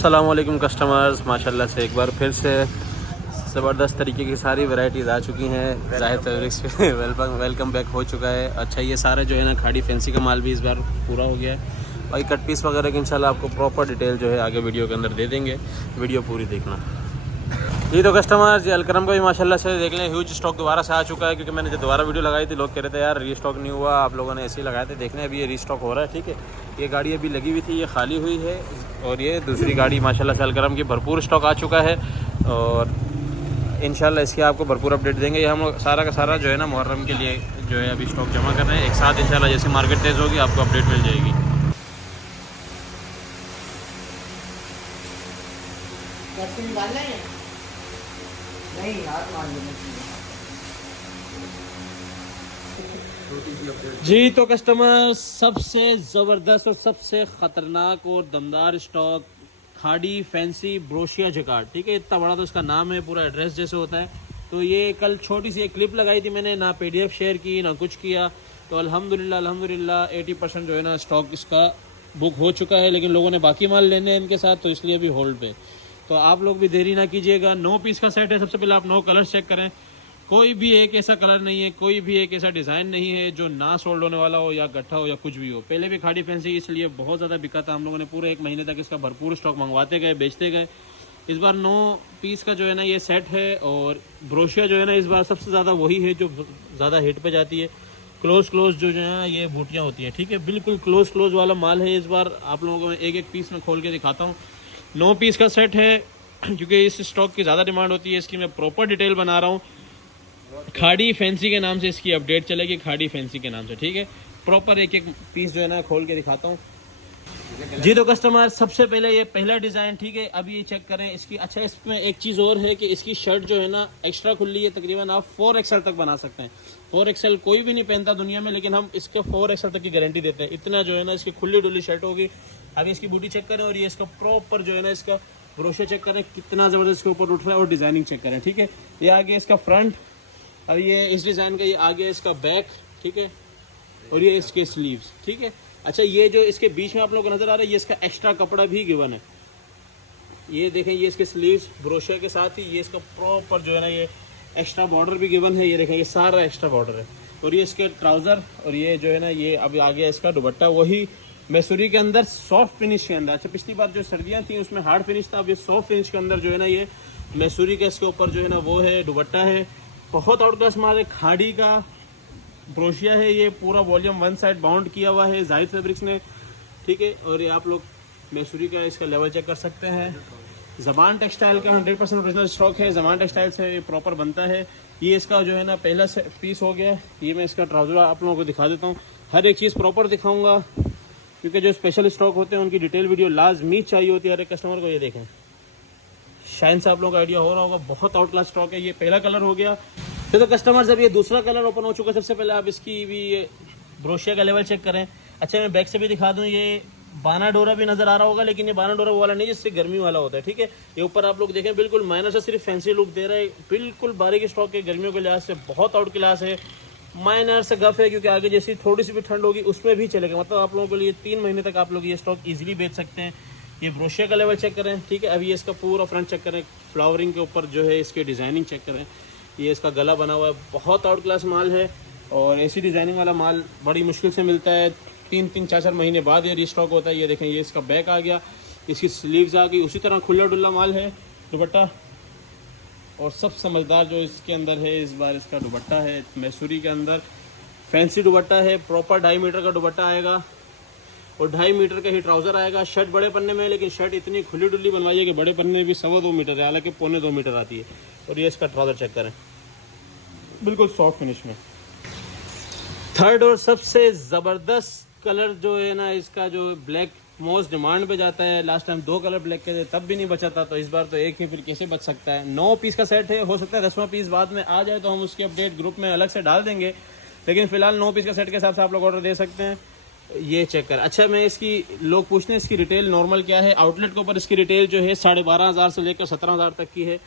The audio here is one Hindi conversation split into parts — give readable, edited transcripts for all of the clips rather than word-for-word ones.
अस्सलामुअलैकुम कस्टमर्स, माशाल्लाह से एक बार फिर से ज़बरदस्त तरीके की सारी वैरायटीज़ आ चुकी हैं। जाहिद फैब्रिक्स पे वेलकम बैक हो चुका है। अच्छा, ये सारा जो है ना खाड़ी फैंसी का माल भी इस बार पूरा हो गया है। भाई कट पीस वगैरह की इंशाल्लाह आपको प्रॉपर डिटेल जो है आगे वीडियो के अंदर दे देंगे, वीडियो पूरी देखना। जी तो कस्टमर्स, ये अलकरम का भी माशाल्लाह से देख लें ह्यूज स्टॉक दोबारा से आ चुका है, क्योंकि मैंने जो दोबारा वीडियो लगाई थी लोग कह रहे थे यार रीस्टॉक नहीं हुआ, आप लोगों ने ऐसे ही लगाए थे। देखने अभी ये रीस्टॉक हो रहा है। ठीक है, ये गाड़ी अभी लगी हुई थी, ये खाली हुई है, और ये दूसरी गाड़ी माशाल्लाह से अलकरम की भरपूर स्टॉक आ चुका है, और इंशाल्लाह इसकी आपको भरपूर अपडेट देंगे। ये हम लोग सारा का सारा जो है ना मुहर्रम के लिए जो है अभी स्टॉक जमा कर रहे हैं। एक साथ इंशाल्लाह जैसे मार्केट तेज़ होगी आपको अपडेट मिल जाएगी। जी तो कस्टमर, सबसे ज़बरदस्त और सबसे ख़तरनाक और दमदार स्टॉक खाड़ी फैंसी ब्रोशिया जकार्ड। ठीक है, इतना बड़ा तो इसका नाम है, पूरा एड्रेस जैसे होता है। तो ये कल छोटी सी एक क्लिप लगाई थी मैंने, ना PDF शेयर की ना कुछ किया। तो अल्हम्दुलिल्लाह 80% जो है ना स्टॉक इसका बुक हो चुका है, लेकिन लोगों ने बाकी माल लेने हैं इनके साथ, तो इसलिए अभी होल्ड पे। तो आप लोग भी देरी ना कीजिएगा। 9 पीस का सेट है। सबसे पहले आप 9 कलर्स चेक करें। कोई भी एक ऐसा कलर नहीं है, कोई भी एक ऐसा डिज़ाइन नहीं है जो ना सोल्ड होने वाला हो या गट्ठा हो या कुछ भी हो। पहले भी खाड़ी फैंसी इसलिए बहुत ज़्यादा बिका था, हम लोगों ने पूरे 1 महीने तक इसका भरपूर स्टॉक मंगवाते गए, बेचते गए। इस बार 9 पीस का जो है ना ये सेट है, और ब्रोशिया जो है ना इस बार सबसे ज़्यादा वही है जो ज़्यादा हिट पे जाती है। क्लोज जो है ना ये बूटियाँ होती हैं। ठीक है, बिल्कुल क्लोज वाला माल है। इस बार आप लोगों को एक पीस में खोल के दिखाता हूँ। 9 पीस का सेट है, क्योंकि इस स्टॉक की ज़्यादा डिमांड होती है, इसकी मैं प्रॉपर डिटेल बना रहा हूँ। खाड़ी फैंसी के नाम से इसकी अपडेट चलेगी, खाड़ी फैंसी के नाम से। ठीक है, प्रॉपर एक पीस जो है ना खोल के दिखाता हूँ। जी तो कस्टमर, सबसे पहले ये पहला डिज़ाइन। ठीक है, अब ये चेक करें इसकी। अच्छा, इसमें एक चीज़ और है कि इसकी शर्ट जो है ना एक्स्ट्रा खुली है, तकरीबन आप 4XL तक बना सकते हैं। 4XL कोई भी नहीं पहनता दुनिया में, लेकिन हम इसके 4XL तक की गारंटी देते हैं। इतना जो है ना इसकी खुली डुली शर्ट होगी। अभी इसकी बूटी चेक करें, और ये इसका प्रॉपर जो है ना इसका ब्रोशर चेक करें, कितना ज़बरदस्त इसके ऊपर उठ रहा है, और डिज़ाइनिंग चेक करें। ठीक है, ये आगे इसका फ्रंट, और ये इस डिज़ाइन का ये आगे इसका बैक। ठीक है, और ये इसके स्लीव्स। ठीक है, अच्छा, ये जो इसके बीच में आप लोगों को नज़र आ रहा है, ये इसका एक्स्ट्रा कपड़ा भी गिवन है। ये देखें, ये इसके स्लीव्स ब्रोशर के साथ ही ये इसका प्रॉपर जो है ना ये एक्स्ट्रा बॉर्डर भी गिवन है। ये देखें, ये सारा एक्स्ट्रा बॉर्डर है, और ये इसके ट्राउज़र, और ये जो है ना ये अभी आगे इसका दुपट्टा वही मैसूरी के अंदर सॉफ्ट फिनिश के अंदर। अच्छा, पिछली बार जो सर्दियाँ थी उसमें हार्ड फिनिश था, अब ये सॉफ्ट फिनिश के अंदर जो है ना ये मैसूरी का इसके ऊपर जो है ना वो है दुपट्टा है। बहुत आउट क्लास माल है, खाड़ी का ब्रोशिया है। ये पूरा वॉल्यूम 1 साइड बाउंड किया हुआ है जाहिद फैब्रिक्स ने। ठीक है, और ये आप लोग मैसूरी का इसका लेवल चेक कर सकते हैं। ज़बान टेक्सटाइल का 100% ओरिजिनल स्टॉक है। ज़बान टेक्सटाइल से ये प्रॉपर बनता है। ये इसका जो है ना पहला पीस हो गया। ये मैं इसका ट्राउज़र आप लोगों को दिखा देता हूँ। हर एक चीज़ प्रॉपर दिखाऊंगा, क्योंकि जो स्पेशल स्टॉक होते हैं उनकी डिटेल वीडियो लाजमी चाहिए होती है हर एक कस्टमर को। ये देखें, शाइन से आप लोगों का आइडिया हो रहा होगा, बहुत आउट क्लास स्टॉक है। ये पहला कलर हो गया। तो कस्टमर, जब ये दूसरा कलर ओपन हो चुका है, सबसे पहले आप इसकी भी ये ब्रोशिया का लेवल चेक करें। अच्छा, मैं बैक से भी दिखा दूं, ये बाना डोरा भी नजर आ रहा होगा, लेकिन ये बाना डोरा वाला नहीं जिससे गर्मी वाला होता है। ठीक है, ये ऊपर आप लोग देखें बिल्कुल माइनर से सिर्फ फैंसी लुक दे रहा है। बिल्कुल बारीक स्टॉक है, गर्मियों के लिहाज से बहुत आउट क्लास है। माइनर से गफ है, क्योंकि आगे जैसी थोड़ी सी भी ठंड होगी उसमें भी चलेगा। मतलब आप लोगों के लिए 3 महीने तक आप लोग ये स्टॉक ईजिली बेच सकते हैं। ये ब्रोशिया का लेवल चेक करें। ठीक है, अभी ये इसका पूरा फ्रंट चेक करें, फ्लावरिंग के ऊपर जो है इसकी डिज़ाइनिंग चेक करें। ये इसका गला बना हुआ है, बहुत आउट क्लास माल है, और ऐसी डिज़ाइनिंग वाला माल बड़ी मुश्किल से मिलता है। 3-3, 4-4 महीने बाद ये रीस्टॉक होता है। ये देखें, ये इसका बैक आ गया, इसकी स्लीव्स आ गई, उसी तरह खुला डुल्ला माल है दुपट्टा। और सब समझदार जो इसके अंदर है इस बार इसका दुपट्टा है मैसूरी के अंदर फैंसी दुपट्टा है। प्रॉपर 2.5 मीटर का दुपट्टा आएगा, और 2.5 मीटर का ही ट्राउज़र आएगा। शर्ट बड़े पन्ने में है, लेकिन शर्ट इतनी खुली डुल्ली बनवाई है कि बड़े पन्ने में भी 2.25 मीटर है, हालांकि 2.25 मीटर आती है। और ये इसका ट्राउज़र चेक करें, बिल्कुल सॉफ्ट फिनिश में। थर्ड और सबसे ज़बरदस्त कलर जो है ना इसका, जो ब्लैक मोस्ट डिमांड पे जाता है। लास्ट टाइम 2 कलर ब्लैक के थे, तब भी नहीं बचा था, तो इस बार तो एक ही, फिर कैसे बच सकता है। 9 पीस का सेट है, हो सकता है 10वां पीस बाद में आ जाए, तो हम उसकी अपडेट ग्रुप में अलग से डाल देंगे, लेकिन फिलहाल 9 पीस का सेट के हिसाब से आप लोग ऑर्डर दे सकते हैं। ये चेक कर। अच्छा, मैं इसकी, लोग पूछते हैं इसकी रिटेल नॉर्मल क्या है। आउटलेट के ऊपर इसकी रिटेल जो है 12,500 से लेकर 17,000 तक की है।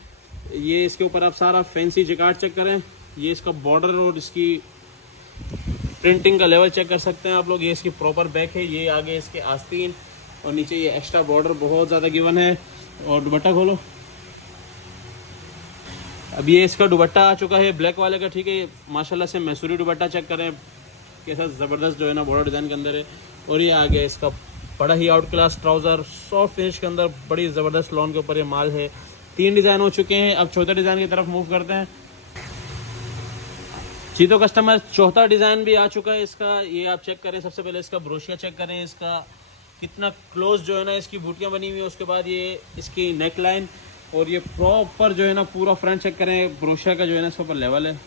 ये इसके ऊपर आप सारा फैंसी जिकार्ड चेक करें। ये इसका बॉर्डर और इसकी प्रिंटिंग का लेवल चेक कर सकते हैं आप लोग। ये इसकी प्रॉपर बैक है, ये आगे इसके आस्तीन, और नीचे ये एक्स्ट्रा बॉर्डर बहुत ज़्यादा गिवन है। और दुपट्टा खोलो। अब ये इसका दुपट्टा आ चुका है ब्लैक वाले का, ठीक है। माशाल्लाह से मैसूरी दुपट्टा चेक करें कैसा ज़बरदस्त जो है ना बॉर्डर डिज़ाइन के अंदर है। और ये आ गया इसका बड़ा ही outclass trouser, soft finish के अंदर, बड़ी ज़बरदस्त लॉन के ऊपर ये माल है। 3 डिज़ाइन हो चुके हैं। अब चौथे डिज़ाइन की तरफ मूव करते हैं जी। तो कस्टमर चौथा डिज़ाइन भी आ चुका है इसका। ये आप चेक करें, सबसे पहले इसका ब्रोशिया चेक करें, इसका कितना क्लोज जो है ना इसकी बूटियाँ बनी हुई है। उसके बाद ये इसकी नेक लाइन और ये प्रॉपर जो है ना पूरा फ्रंट चेक करें, ब्रोशिया का जो है ना इसके ऊपर लेवल है,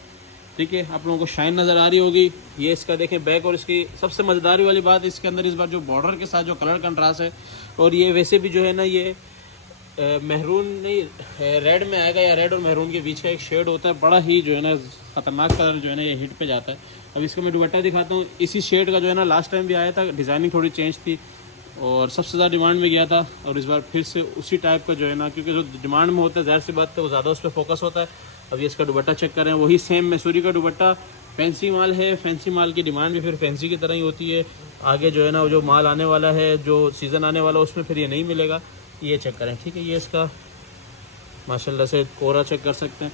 ठीक है। आप लोगों को शाइन नज़र आ रही होगी। ये इसका देखें बैक। और इसकी सबसे मज़ेदारी वाली बात, इसके अंदर इस बार जो बॉर्डर के साथ जो कलर कंट्रास्ट है, और ये वैसे भी जो है ना ये महरून नहीं रेड में आएगा, या रेड और महरून के बीच का एक शेड होता है, बड़ा ही जो है ना ख़तरनाक कलर जो है ना ये हिट पे जाता है। अब इसका मैं दुपट्टा दिखाता हूँ। इसी शेड का जो है ना लास्ट टाइम भी आया था, डिज़ाइनिंग थोड़ी चेंज थी और सबसे ज़्यादा डिमांड में गया था। और इस बार फिर से उसी टाइप का जो है ना, क्योंकि जो डिमांड में होता है ज़ाहिर सी बात है वो ज़्यादा उस पर फोकस होता है। अब ये इसका दुपट्टा चेक करें, वही सेम मैसूरी का दुपट्टा, फैंसी माल है। फैंसी माल की डिमांड भी फिर फैंसी की तरह ही होती है। आगे जो है ना जो माल आने वाला है, जो सीज़न आने वाला है, उसमें फिर ये नहीं मिलेगा। ये चेक करें, ठीक है। ये इसका माशाल्लाह से कोरा चेक कर सकते हैं,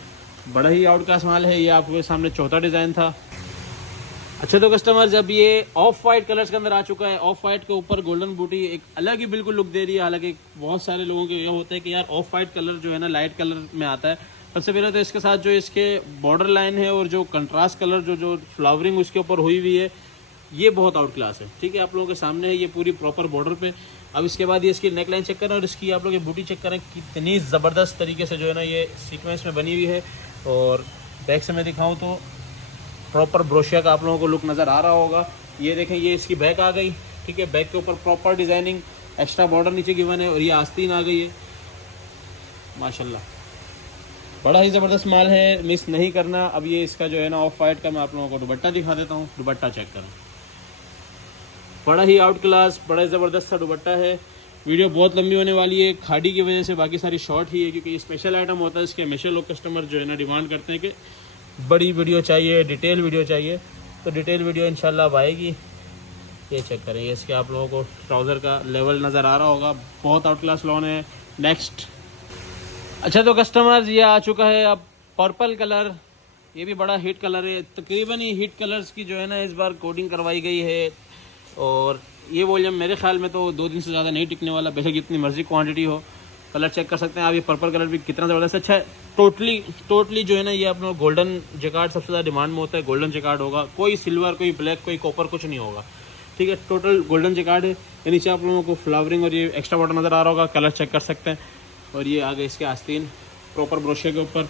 बड़ा ही आउट क्लास माल है। ये आपके सामने चौथा डिज़ाइन था। अच्छा तो कस्टमर, जब ये ऑफ वाइट कलर्स के अंदर आ चुका है, ऑफ वाइट के ऊपर गोल्डन बूटी एक अलग ही बिल्कुल लुक दे रही है। हालांकि बहुत सारे लोगों के ये होता है कि यार ऑफ वाइट कलर जो है ना लाइट कलर में आता है। सबसे पहले तो इसके साथ जो इसके बॉर्डर लाइन है और जो कंट्रास्ट कलर जो फ्लावरिंग उसके ऊपर हुई हुई है, ये बहुत आउट क्लास है, ठीक है। आप लोगों के सामने है ये पूरी प्रॉपर बॉर्डर पे। अब इसके बाद ये इसकी नेक लाइन चेक करें और इसकी आप लोग ये बूटी चेक करें, कितनी ज़बरदस्त तरीके से जो है ना ये सीक्वेंस में बनी हुई है। और बैक से मैं दिखाऊँ तो प्रॉपर ब्रोशिया का आप लोगों को लुक नज़र आ रहा होगा। ये देखें, ये इसकी बैक आ गई, ठीक है। बैक के ऊपर प्रॉपर डिज़ाइनिंग, एक्स्ट्रा बॉर्डर नीचे गिवन है और ये आस्तीन आ गई है। माशाल्लाह बड़ा ही ज़बरदस्त माल है, मिस नहीं करना। अब ये इसका जो है ना ऑफ वाइट का मैं आप लोगों को दुपट्टा दिखा देता हूँ। दुपट्टा चेक करें, बड़ा ही आउट क्लास, बड़ा ज़बरदस्त सा दुपट्टा है। वीडियो बहुत लंबी होने वाली है खाड़ी की वजह से, बाकी सारी शॉर्ट ही है, क्योंकि ये स्पेशल आइटम होता है। इसके हमेशा लोग कस्टमर जो है ना डिमांड करते हैं कि बड़ी वीडियो चाहिए, डिटेल वीडियो चाहिए, तो डिटेल वीडियो इंशाल्लाह अब आएगी। ये चेक करें, ये इसके आप लोगों को ट्राउज़र का लेवल नज़र आ रहा होगा, बहुत आउट क्लास लॉन है। नेक्स्ट, अच्छा तो कस्टमर्स, ये आ चुका है अब पर्पल कलर। ये भी बड़ा हिट कलर है, तकरीबन ही हिट कलर्स की जो है ना इस बार कोडिंग करवाई गई है। और ये वॉल्यूम मेरे ख्याल में तो 2 दिन से ज़्यादा नहीं टिकने वाला, बेशक जितनी मर्जी क्वांटिटी हो। कलर चेक कर सकते हैं आप, ये पर्पल कलर भी कितना ज़बरदस्त अच्छा है। टोटली जो है ना ये अपना गोल्डन जैकार्ड सबसे ज़्यादा डिमांड में होता है। गोल्डन जैकार्ड होगा, कोई सिल्वर, कोई ब्लैक, कोई कॉपर, कुछ नहीं होगा, ठीक है। टोटल गोल्डन जैकार्ड है। ये नीचे आप लोगों को फ्लावरिंग और ये एक्स्ट्रा बॉर्डर नज़र आ रहा होगा, कलर चेक कर सकते हैं। और ये आगे इसके आस्तीन प्रॉपर ब्रोशिया के ऊपर।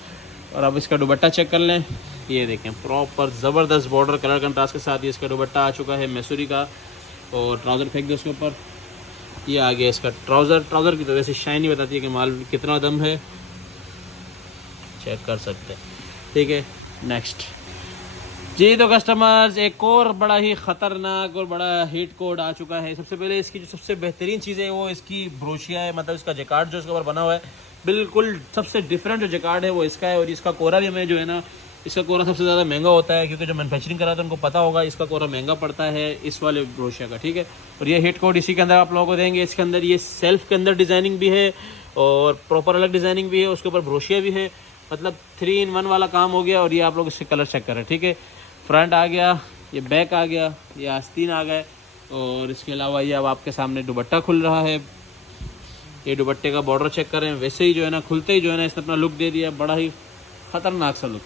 और अब इसका दुपट्टा चेक कर लें, ये देखें प्रॉपर ज़बरदस्त बॉर्डर कलर कंट्रास्ट के साथ ये इसका दुपट्टा आ चुका है मैसूरी का। और ट्राउज़र फेंक दो उसके ऊपर। ये आ गया इसका ट्राउज़र की तो वैसे शाइन ही बताती है कि माल कितना दम है, चेक कर सकते हैं, ठीक है। नेक्स्ट जी, तो कस्टमर्स एक और बड़ा ही ख़तरनाक और बड़ा हिट कोड आ चुका है। सबसे पहले इसकी जो सबसे बेहतरीन चीज़ है वो इसकी ब्रोशिया है, मतलब इसका जैकार्ड जो इसके ऊपर बना हुआ है, बिल्कुल सबसे डिफरेंट जो जैकार्ड है वो इसका है। और इसका कोरा भी हमें जो है ना, इसका कोरा सबसे ज़्यादा महंगा होता है, क्योंकि जो मैन्युफैक्चरिंग कराता है उनको पता होगा इसका कोरा महंगा पड़ता है इस वाले ब्रोशिया का, ठीक है। और ये हिट कोड इसी के अंदर आप लोगों को देंगे। इसके अंदर ये सेल्फ के अंदर डिज़ाइनिंग भी है और प्रॉपर अलग डिज़ाइनिंग भी है, उसके ऊपर ब्रोशिया भी है, मतलब 3 in 1 वाला काम हो गया। और ये आप लोग इसके कलर चेक करें, ठीक है। फ्रंट आ गया, ये बैक आ गया, ये आस्तीन आ गए। और इसके अलावा ये अब आपके सामने दुपट्टा खुल रहा है। ये दुपट्टे का बॉर्डर चेक करें, वैसे ही जो है ना खुलते ही जो है ना इसने अपना लुक दे दिया, बड़ा ही ख़तरनाक सा लुक।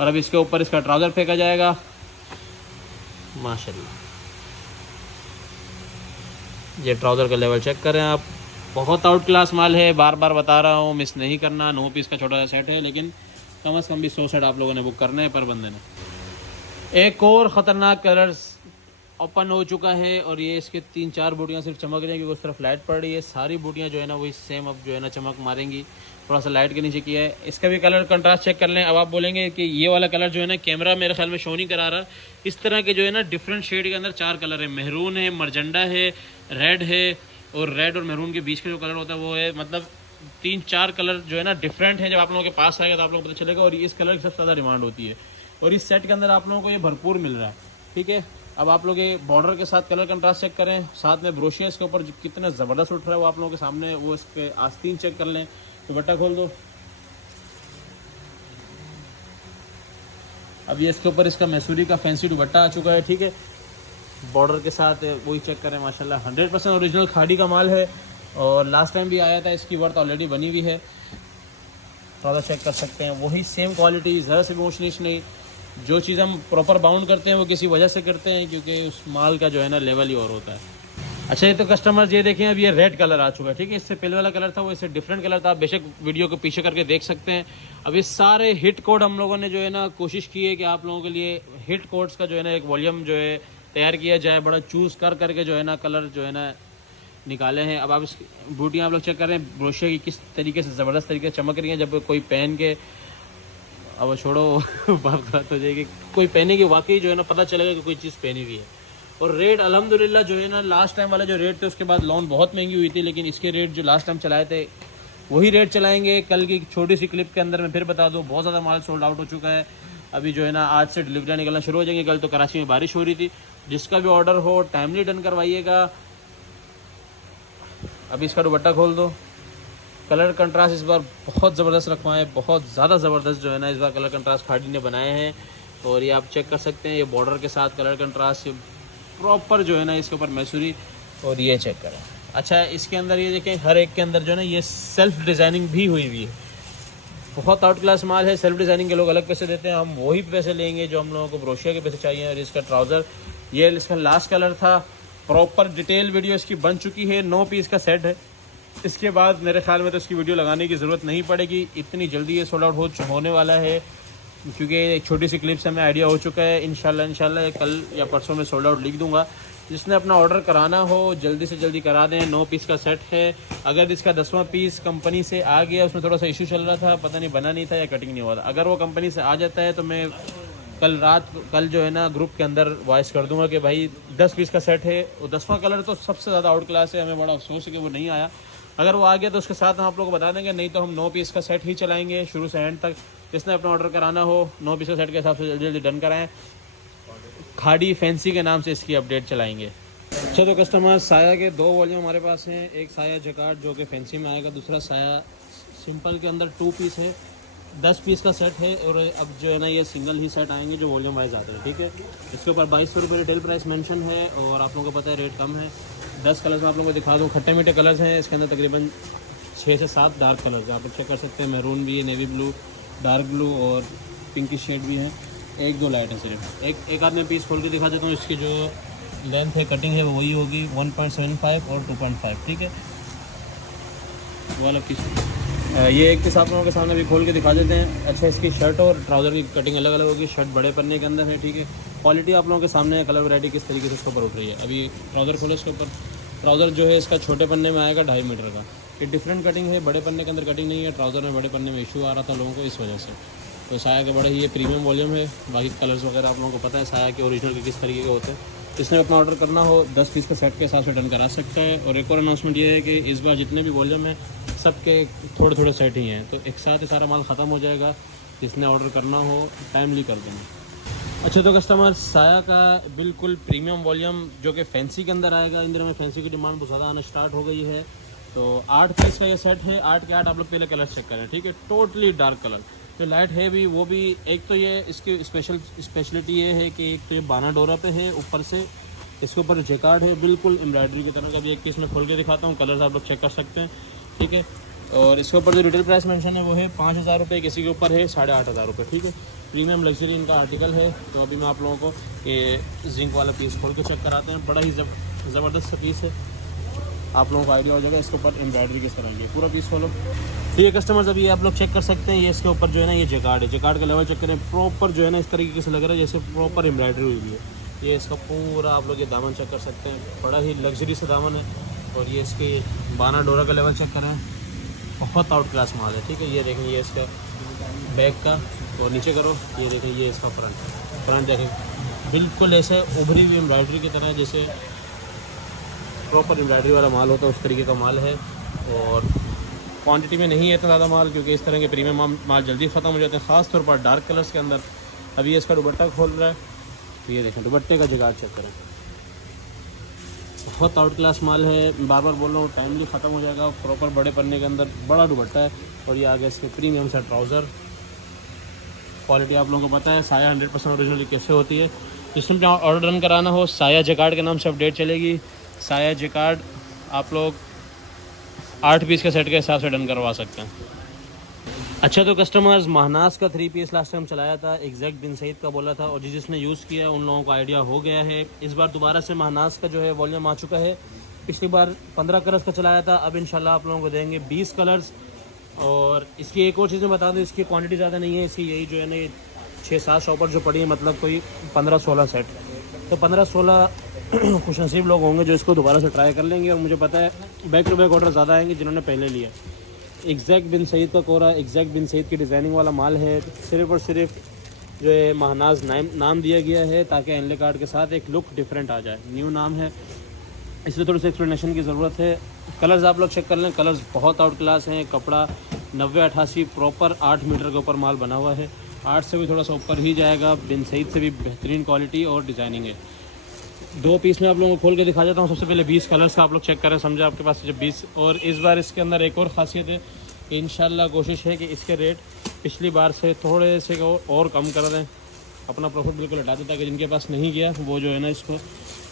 और अब इसके ऊपर इसका ट्राउज़र फेंका जाएगा, माशाल्लाह। ये ट्राउज़र का लेवल चेक करें आप, बहुत आउट क्लास माल है, बार बार बता रहा हूँ, मिस नहीं करना। 9 पीस का छोटा सा सेट है, लेकिन कम से कम भी 100 सेट आप लोगों ने बुक करने हैं पर बंदे ने। एक और ख़तरनाक कलर्स ओपन हो चुका है और ये इसके 3-4 बूटियाँ सिर्फ चमक रही हैं क्योंकि उस तरफ लाइट पड़ रही है। सारी बूटियाँ जो है ना वही सेम अब जो है ना चमक मारेंगी। थोड़ा सा लाइट के नीचे किया है। इसका भी कलर कंट्रास्ट चेक कर लें। अब आप बोलेंगे कि ये वाला कलर जो है ना कैमरा मेरे ख्याल में शो नहीं करा रहा। इस तरह के जो है ना डिफरेंट शेड के अंदर 4 कलर है, मेहरून है, मरजंडा है, रेड है और रेड और मेहरून के बीच का जो कलर होता है वो है, मतलब 3-4 कलर जो है ना डिफरेंट है। जब आप लोगों के पास आएगा तो आप लोगों को पता चलेगा। और इस कलर की सबसे ज़्यादा डिमांड होती है और इस सेट के अंदर आप लोगों को ये भरपूर मिल रहा है, ठीक है। अब आप लोग ये बॉर्डर के साथ कलर कंट्रास्ट चेक करें, साथ में ब्रोशिया इसके ऊपर कितना ज़बरदस्त उठ रहा है वो आप लोगों के सामने, वो इस पे आस्तीन चेक कर लें। दुपट्टा खोल दो। अब ये इसके ऊपर इसका मैसूरी का फैंसी दुपट्टा आ चुका है, ठीक है, बॉर्डर के साथ वही चेक करें माशाल्लाह 100% ओरिजिनल खाड़ी का माल है। और लास्ट टाइम भी आया था, इसकी वर्थ ऑलरेडी बनी हुई है, थोड़ा चेक कर सकते हैं। वही सेम क्वालिटी, ज़रा से भी ऊँच नीच नहीं। जो चीज़ हम प्रॉपर बाउंड करते हैं वो किसी वजह से करते हैं, क्योंकि उस माल का जो है ना लेवल ही और होता है। अच्छा, ये तो कस्टमर्स ये देखें, अब ये रेड कलर आ चुका है, ठीक है, इससे पहले वाला कलर था वो इससे डिफरेंट कलर था, आप बेशक वीडियो को पीछे करके देख सकते हैं। अब ये सारे हिट कोड हम लोगों ने जो है ना कोशिश की है कि आप लोगों के लिए हिट कोड्स का जो है ना एक वॉल्यूम जो है तैयार किया जाए, बड़ा चूज़ कर करके जो है ना कलर जो है ना निकाले हैं। अब आप इस बूटियाँ आप लोग चेक कर रहे हैं ब्रोशिया की किस तरीके से ज़बरदस्त तरीके से चमक रही हैं। जब कोई पहन के, अब छोड़ो बात गलत हो जाएगी, कोई पहने की वाकई जो है ना पता चलेगा कि कोई चीज़ पहनी हुई है। और रेट अल्हम्दुलिल्लाह जो है ना लास्ट टाइम वाला जो रेट थे उसके बाद लोन बहुत महंगी हुई थी, लेकिन इसके रेट जो लास्ट टाइम चलाए थे वही रेट चलाएंगे। कल की छोटी सी क्लिप के अंदर मैं फिर बता दूँ, बहुत ज़्यादा माल सोल्ड आउट हो चुका है। अभी जो है ना आज से डिलीवरियाँ निकलना शुरू हो जाएंगी। कल तो कराची में बारिश हो रही थी, जिसका भी ऑर्डर हो टाइमली डन करवाइएगा। अभी इसका दुपट्टा खोल दो। कलर कंट्रास्ट इस बार बहुत ज़बरदस्त रखवाएं, बहुत ज़्यादा ज़बरदस्त जो है ना इस बार कलर कंट्रास्ट खाड़ी ने बनाए हैं। और ये आप चेक कर सकते हैं, ये बॉर्डर के साथ कलर कंट्रास्ट प्रॉपर जो है ना इसके ऊपर मैसूरी। और ये चेक करें। अच्छा, इसके अंदर ये देखें, हर एक के अंदर जो है ना ये सेल्फ डिज़ाइनिंग भी हुई हुई है, बहुत आउट क्लास माल है। सेल्फ डिज़ाइनिंग के लोग अलग पैसे देते हैं, हम वही पैसे लेंगे जो हम लोगों को ब्रोशिया के पैसे चाहिए। और इसका ट्राउज़र, ये इसका लास्ट कलर था, प्रॉपर डिटेल वीडियो इसकी बन चुकी है, 9 पीस का सेट है। इसके बाद मेरे ख्याल में तो इसकी वीडियो लगाने की ज़रूरत नहीं पड़ेगी, इतनी जल्दी ये सोल्ड आउट होने वाला है, क्योंकि एक छोटी सी क्लिप से हमें आइडिया हो चुका है। इंशाल्लाह कल या परसों में सोल्ड आउट लिख दूंगा। जिसने अपना ऑर्डर कराना हो जल्दी से जल्दी करा दें। 9 पीस का सेट है। अगर इसका 10वां पीस कंपनी से आ गया, उसमें थोड़ा सा इशू चल रहा था, पता नहीं बना नहीं था या कटिंग नहीं हुआ था, अगर वो कंपनी से आ जाता है तो मैं कल जो है ना ग्रुप के अंदर वॉइस कर दूंगा कि भाई 10 पीस का सेट है। वो 10वां कलर तो सबसे ज़्यादा आउट क्लास है, हमें बड़ा अफसोस है कि वो नहीं आया। अगर वो आ गया तो उसके साथ हम आप लोगों को बता देंगे, नहीं तो हम 9 पीस का सेट ही चलाएंगे शुरू से एंड तक। जिसने अपना ऑर्डर कराना हो 9 पीस का सेट के हिसाब से जल्दी जल्दी डन कराएं। खाड़ी फैंसी के नाम से इसकी अपडेट चलाएंगे। अच्छा, तो कस्टमर साया के 2 वॉल्यूम हमारे पास हैं। एक साया जकार्ड जो कि फैंसी में आएगा, दूसरा साया सिंपल के अंदर 2 पीस है, 10 पीस का सेट है। और अब जो है ना ये सिंगल ही सेट आएंगे जो वॉल्यूम वाइज आते हैं, ठीक है। इसके ऊपर 2200 रुपये रिटेल प्राइस मेंशन है और आप लोगों को पता है रेट कम है। 10 कलर्स में आप लोगों को दिखा दूँ, खट्टे मीठे कलर्स हैं। इसके अंदर तकरीबन 6 से 7 डार्क कलर्स हैं, आप लोग चेक कर सकते हैं। मैरून भी है, नेवी ब्लू, डार्क ब्लू और पिंकी शेड भी है। 1-2 लाइट है सिर्फ। एक आध में पीस खोल के दिखा देता हूँ। इसकी जो लेंथ है, कटिंग है, वो वही होगी 1.75 और 2.5, ठीक है। वो वाला पीस ये एक पीस आप लोगों के सामने भी खोल के दिखा देते हैं। अच्छा, इसकी शर्ट और ट्राउज़र की कटिंग अलग अलग होगी। शर्ट बड़े पन्ने के अंदर है, ठीक है। क्वालिटी आप लोगों के सामने है, कलर वैरायटी किस तरीके से इसके ऊपर उठ रही है। अभी ट्राउज़र खोलो, इसके ऊपर ट्राउज़र जो है इसका छोटे पन्ने में आएगा 2.5 मीटर का। ये डिफरेंट कटिंग है, बड़े पन्ने के अंदर कटिंग नहीं है। ट्राउज़र में बड़े पन्ने में इशू आ रहा था लोगों को, इस वजह से। तो साया के बड़े ही ये प्रीमियम वॉल्यूम है। बाकी कलर्स वगैरह आप लोगों को पता है साया के ओरिजिनल के किस तरीके के होते हैं। इसने अपना ऑर्डर करना हो 10 पीस का सेट के हिसाब से डन करा सकता है। और एक और अनाउंसमेंट ये है कि इस बार जितने भी वॉल्यूम है सबके थोड़े थोड़े सेट ही हैं, तो एक साथ ही सारा माल ख़त्म हो जाएगा। जिसने ऑर्डर करना हो टाइमली कर देना। अच्छा, तो कस्टमर साया का बिल्कुल प्रीमियम वॉल्यूम जो कि फैंसी के अंदर आएगा। इन दिनों में फैंसी की डिमांड बहुत ज़्यादा आना स्टार्ट हो गई है। तो 8 पीस का ये सेट है। 8 के 8 आप लोग पहले कलर चेक करें, ठीक है। टोटली डार्क कलर जो लाइट है भी वो भी। एक तो ये इसकी स्पेशलिटी ये है कि एक तो ये बाना डोरा पे है, ऊपर से इसके ऊपर जेकार्ड है बिल्कुल एम्ब्रॉयडरी की तरह का। भी एक पीस में खोल के दिखाता हूँ, कलर्स आप लोग चेक कर सकते हैं, ठीक है। और इसके ऊपर जो रिटेल प्राइस मेंशन है वो है 5000 रुपये, किसी के ऊपर है 8500 रुपये, ठीक है। प्रीमियम लग्जरी इनका आर्टिकल है। तो अभी मैं आप लोगों को ये जिंक वाला पीस खोल के चेक कराते हैं। बड़ा ही ज़बरदस्त सा पीस है, आप लोगों को आइडिया हो जाएगा इसके ऊपर एम्ब्रॉयडरी किस तरह की। पूरा पीस खोलो। तो ये कस्टमर्स अभी आप लोग चेक कर सकते हैं, ये इसके ऊपर जो है ना ये जेकार्ड है। जेकार्ड का लेवल चेक करें, प्रॉपर जो है ना इस तरीके से लग रहा है जैसे प्रॉपर एम्ब्रॉयडरी हुई है। ये इसका पूरा आप लोग ये दामन चेक कर सकते हैं, बड़ा ही लग्जरी सा दामन है। और ये इसके बाना डोरा का लेवल चेक करें, बहुत आउट क्लास माल है, ठीक है। ये देखें, ये इसका बैक का, और नीचे करो, ये देखें ये इसका फ्रंट देखें, बिल्कुल ऐसे उभरी हुई एम्ब्रॉयडरी की तरह, जैसे प्रॉपर एम्ब्रॉयडरी वाला माल होता है उस तरीके का माल है। और क्वांटिटी में नहीं है इतना ज़्यादा माल, क्योंकि इस तरह के प्रीमियम माल जल्दी ख़त्म हो जाते हैं, ख़ास तौर पर डार्क कलर्स के अंदर। अभी इसका दुपट्टा खोल रहा है, ये देखें दुपट्टे का जुगाड़ चेक करें, बहुत आउट क्लास माल है। बार बार बोल रहा हूँ, टाइमली ख़त्म हो जाएगा। प्रॉपर बड़े पन्ने के अंदर बड़ा दुपट्टा है और ये आगे इसके प्रीमियम सा ट्राउज़र। क्वालिटी आप लोगों को पता है, साया 100% ओरिजिनल कैसे होती है। जिसमें भी ऑर्डर रन कराना हो, साया जैकार्ड के नाम से अपडेट चलेगी। साया जैकार्ड आप लोग 8 पीस के सेट के हिसाब से डन करवा सकते हैं। अच्छा, तो कस्टमर्स महनाज का 3 पीस लास्ट टाइम चलाया था, एग्जैक्ट बिन सईद का बोला था, और जिसने यूज़ किया है उन लोगों को आइडिया हो गया है। इस बार दोबारा से महनाज का जो है वॉल्यूम आ चुका है। पिछली बार 15 कलर्स का चलाया था, अब इंशाल्लाह आप लोगों को देंगे 20 कलर्स। और इसकी एक और चीज़ मैं बता दूँ, इसकी क्वांटिटी ज़्यादा नहीं है। इसकी यही जो है ना 6-7 शॉपर जो पड़ी है, मतलब कोई 15-16 सेट। तो 15-16 खुशनसीब लोग होंगे जो इसको दोबारा से ट्राई कर लेंगे। और मुझे पता है बैक टू बैक ऑर्डर ज़्यादा आएंगे जिन्होंने पहले लिया। एग्जैक्ट बिन सईद का कोरा, एग्जैक्ट बिन सईद की डिज़ाइनिंग वाला माल है। सिर्फ और सिर्फ जो है महनाज नाम दिया गया है ताकि एनले कार्ड के साथ एक लुक डिफरेंट आ जाए। न्यू नाम है, इसलिए थोड़ी सी एक्सप्लेनेशन की ज़रूरत है। कलर्स आप लोग चेक कर लें, कलर्स बहुत आउट क्लास हैं। कपड़ा 90-88 प्रॉपर 8 मीटर के ऊपर माल बना हुआ है। 8 से भी थोड़ा सा ऊपर ही जाएगा। बिन सईद से भी बेहतरीन क्वालिटी और डिज़ाइनिंग है। 2 पीस में आप लोगों को खोल के दिखा देता हूँ। सबसे पहले 20 कलर्स का आप लोग चेक करें, समझे आपके पास जब 20। और इस बार इसके अंदर एक और ख़ासियत है, इंशाल्लाह कोशिश है कि इसके रेट पिछली बार से थोड़े से और कम कर दें। अपना प्रॉफिट बिल्कुल हटा दें ताकि जिनके पास नहीं गया वो जो है ना इसको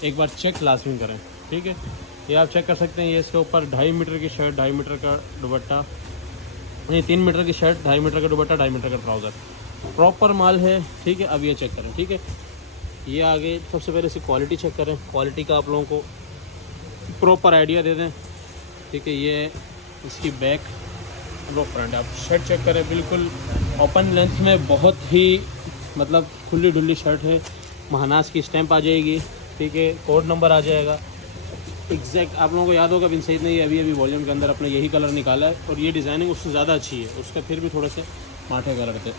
एक बार चेक लाजमी करें। ठीक है, ये आप चेक कर सकते हैं। ये इसके ऊपर 2.5 मीटर की शर्ट, 2.5 मीटर का दुपट्टा, नहीं 3 मीटर की शर्ट, 2.5 मीटर का दुपट्टा, 2.5 मीटर का ट्राउज़र, प्रॉपर माल है। ठीक है, अब ये चेक करें। ठीक है, ये आगे सबसे पहले इसकी क्वालिटी चेक करें। क्वालिटी का आप लोगों को प्रॉपर आइडिया दे दें। ठीक है, ये इसकी बैक लो फ्रंट आप शर्ट चेक करें, बिल्कुल ओपन लेंथ में बहुत ही मतलब खुली डुल्ली शर्ट है। महनाज की स्टैंप आ जाएगी। ठीक है, कोड नंबर आ जाएगा। एग्जैक्ट आप लोगों को याद होगा बिन सईद ने ये अभी वॉल्यूम के अंदर अपना यही कलर निकाला है और ये डिज़ाइनिंग उससे ज़्यादा अच्छी है। उसका फिर भी थोड़े से माठे कलर थे।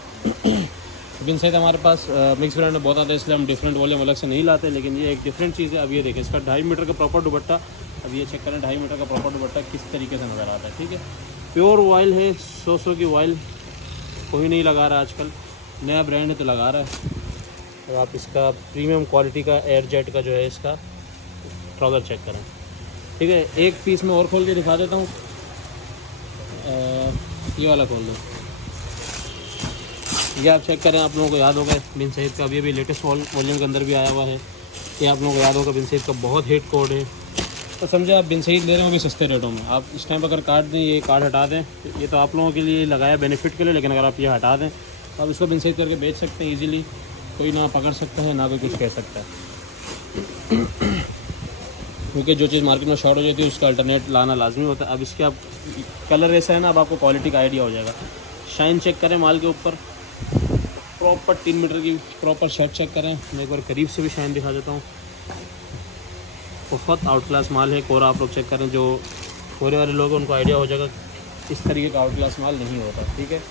बिन सईद हमारे पास मिक्स ब्रांड में बहुत आता है, इसलिए हम डिफरेंट वॉल्यूम अलग से नहीं लाते। लेकिन ये एक डिफरेंट चीज़ है। अब ये देखें, इसका 2.5 मीटर का प्रॉपर दुपट्टा। अब ये चेक करें 2.5 मीटर का प्रॉपर दुपट्टा किस तरीके से नज़र आता है। ठीक है, प्योर ऑयल है, 100 की ऑयल कोई नहीं लगा रहा आजकल, नया ब्रांड है तो लगा रहा है। और आप इसका प्रीमियम क्वालिटी का एयर जेट का जो है इसका ट्राउज़र चेक करें। ठीक है, एक पीस में और खोल के दिखा देता हूँ। ये वाला खोल दो, ये आप चेक करें। आप लोगों को याद होगा बिन सईद का अभी लेटेस्ट वॉल्यूम के अंदर भी आया हुआ है। ये आप लोगों को याद होगा बिन सईद का बहुत हिट कोड है। तो समझे आप बिन सईद ले रहे हो भी सस्ते रेटों में। आप इस टाइम अगर काट दें, ये कार्ड हटा दें, ये तो आप लोगों के लिए लगाया बेनिफिट के लिए, लेकिन अगर आप ये हटा दें तो आप इसको बिन सईद करके बेच सकते हैं ईजिली। कोई ना पकड़ सकता है ना कोई कुछ कह सकता है। क्योंकि जो चीज़ मार्केट में शॉर्ट हो जाती है उसका अल्टरनेट लाना लाजमी होता है। अब इसके आप कलर ऐसा है ना, अब आपको क्वालिटी का आइडिया हो जाएगा। शाइन चेक करें माल के ऊपर, प्रॉपर 3 मीटर की प्रॉपर शर्ट चेक करें। मैं एक बार करीब से भी शाइन दिखा देता हूँ। बहुत आउट क्लास माल है। कोरा आप लोग चेक करें, जो कोरे वाले लोग हैं उनको आइडिया हो जाएगा इस तरीके का आउट क्लास माल नहीं होता। ठीक है,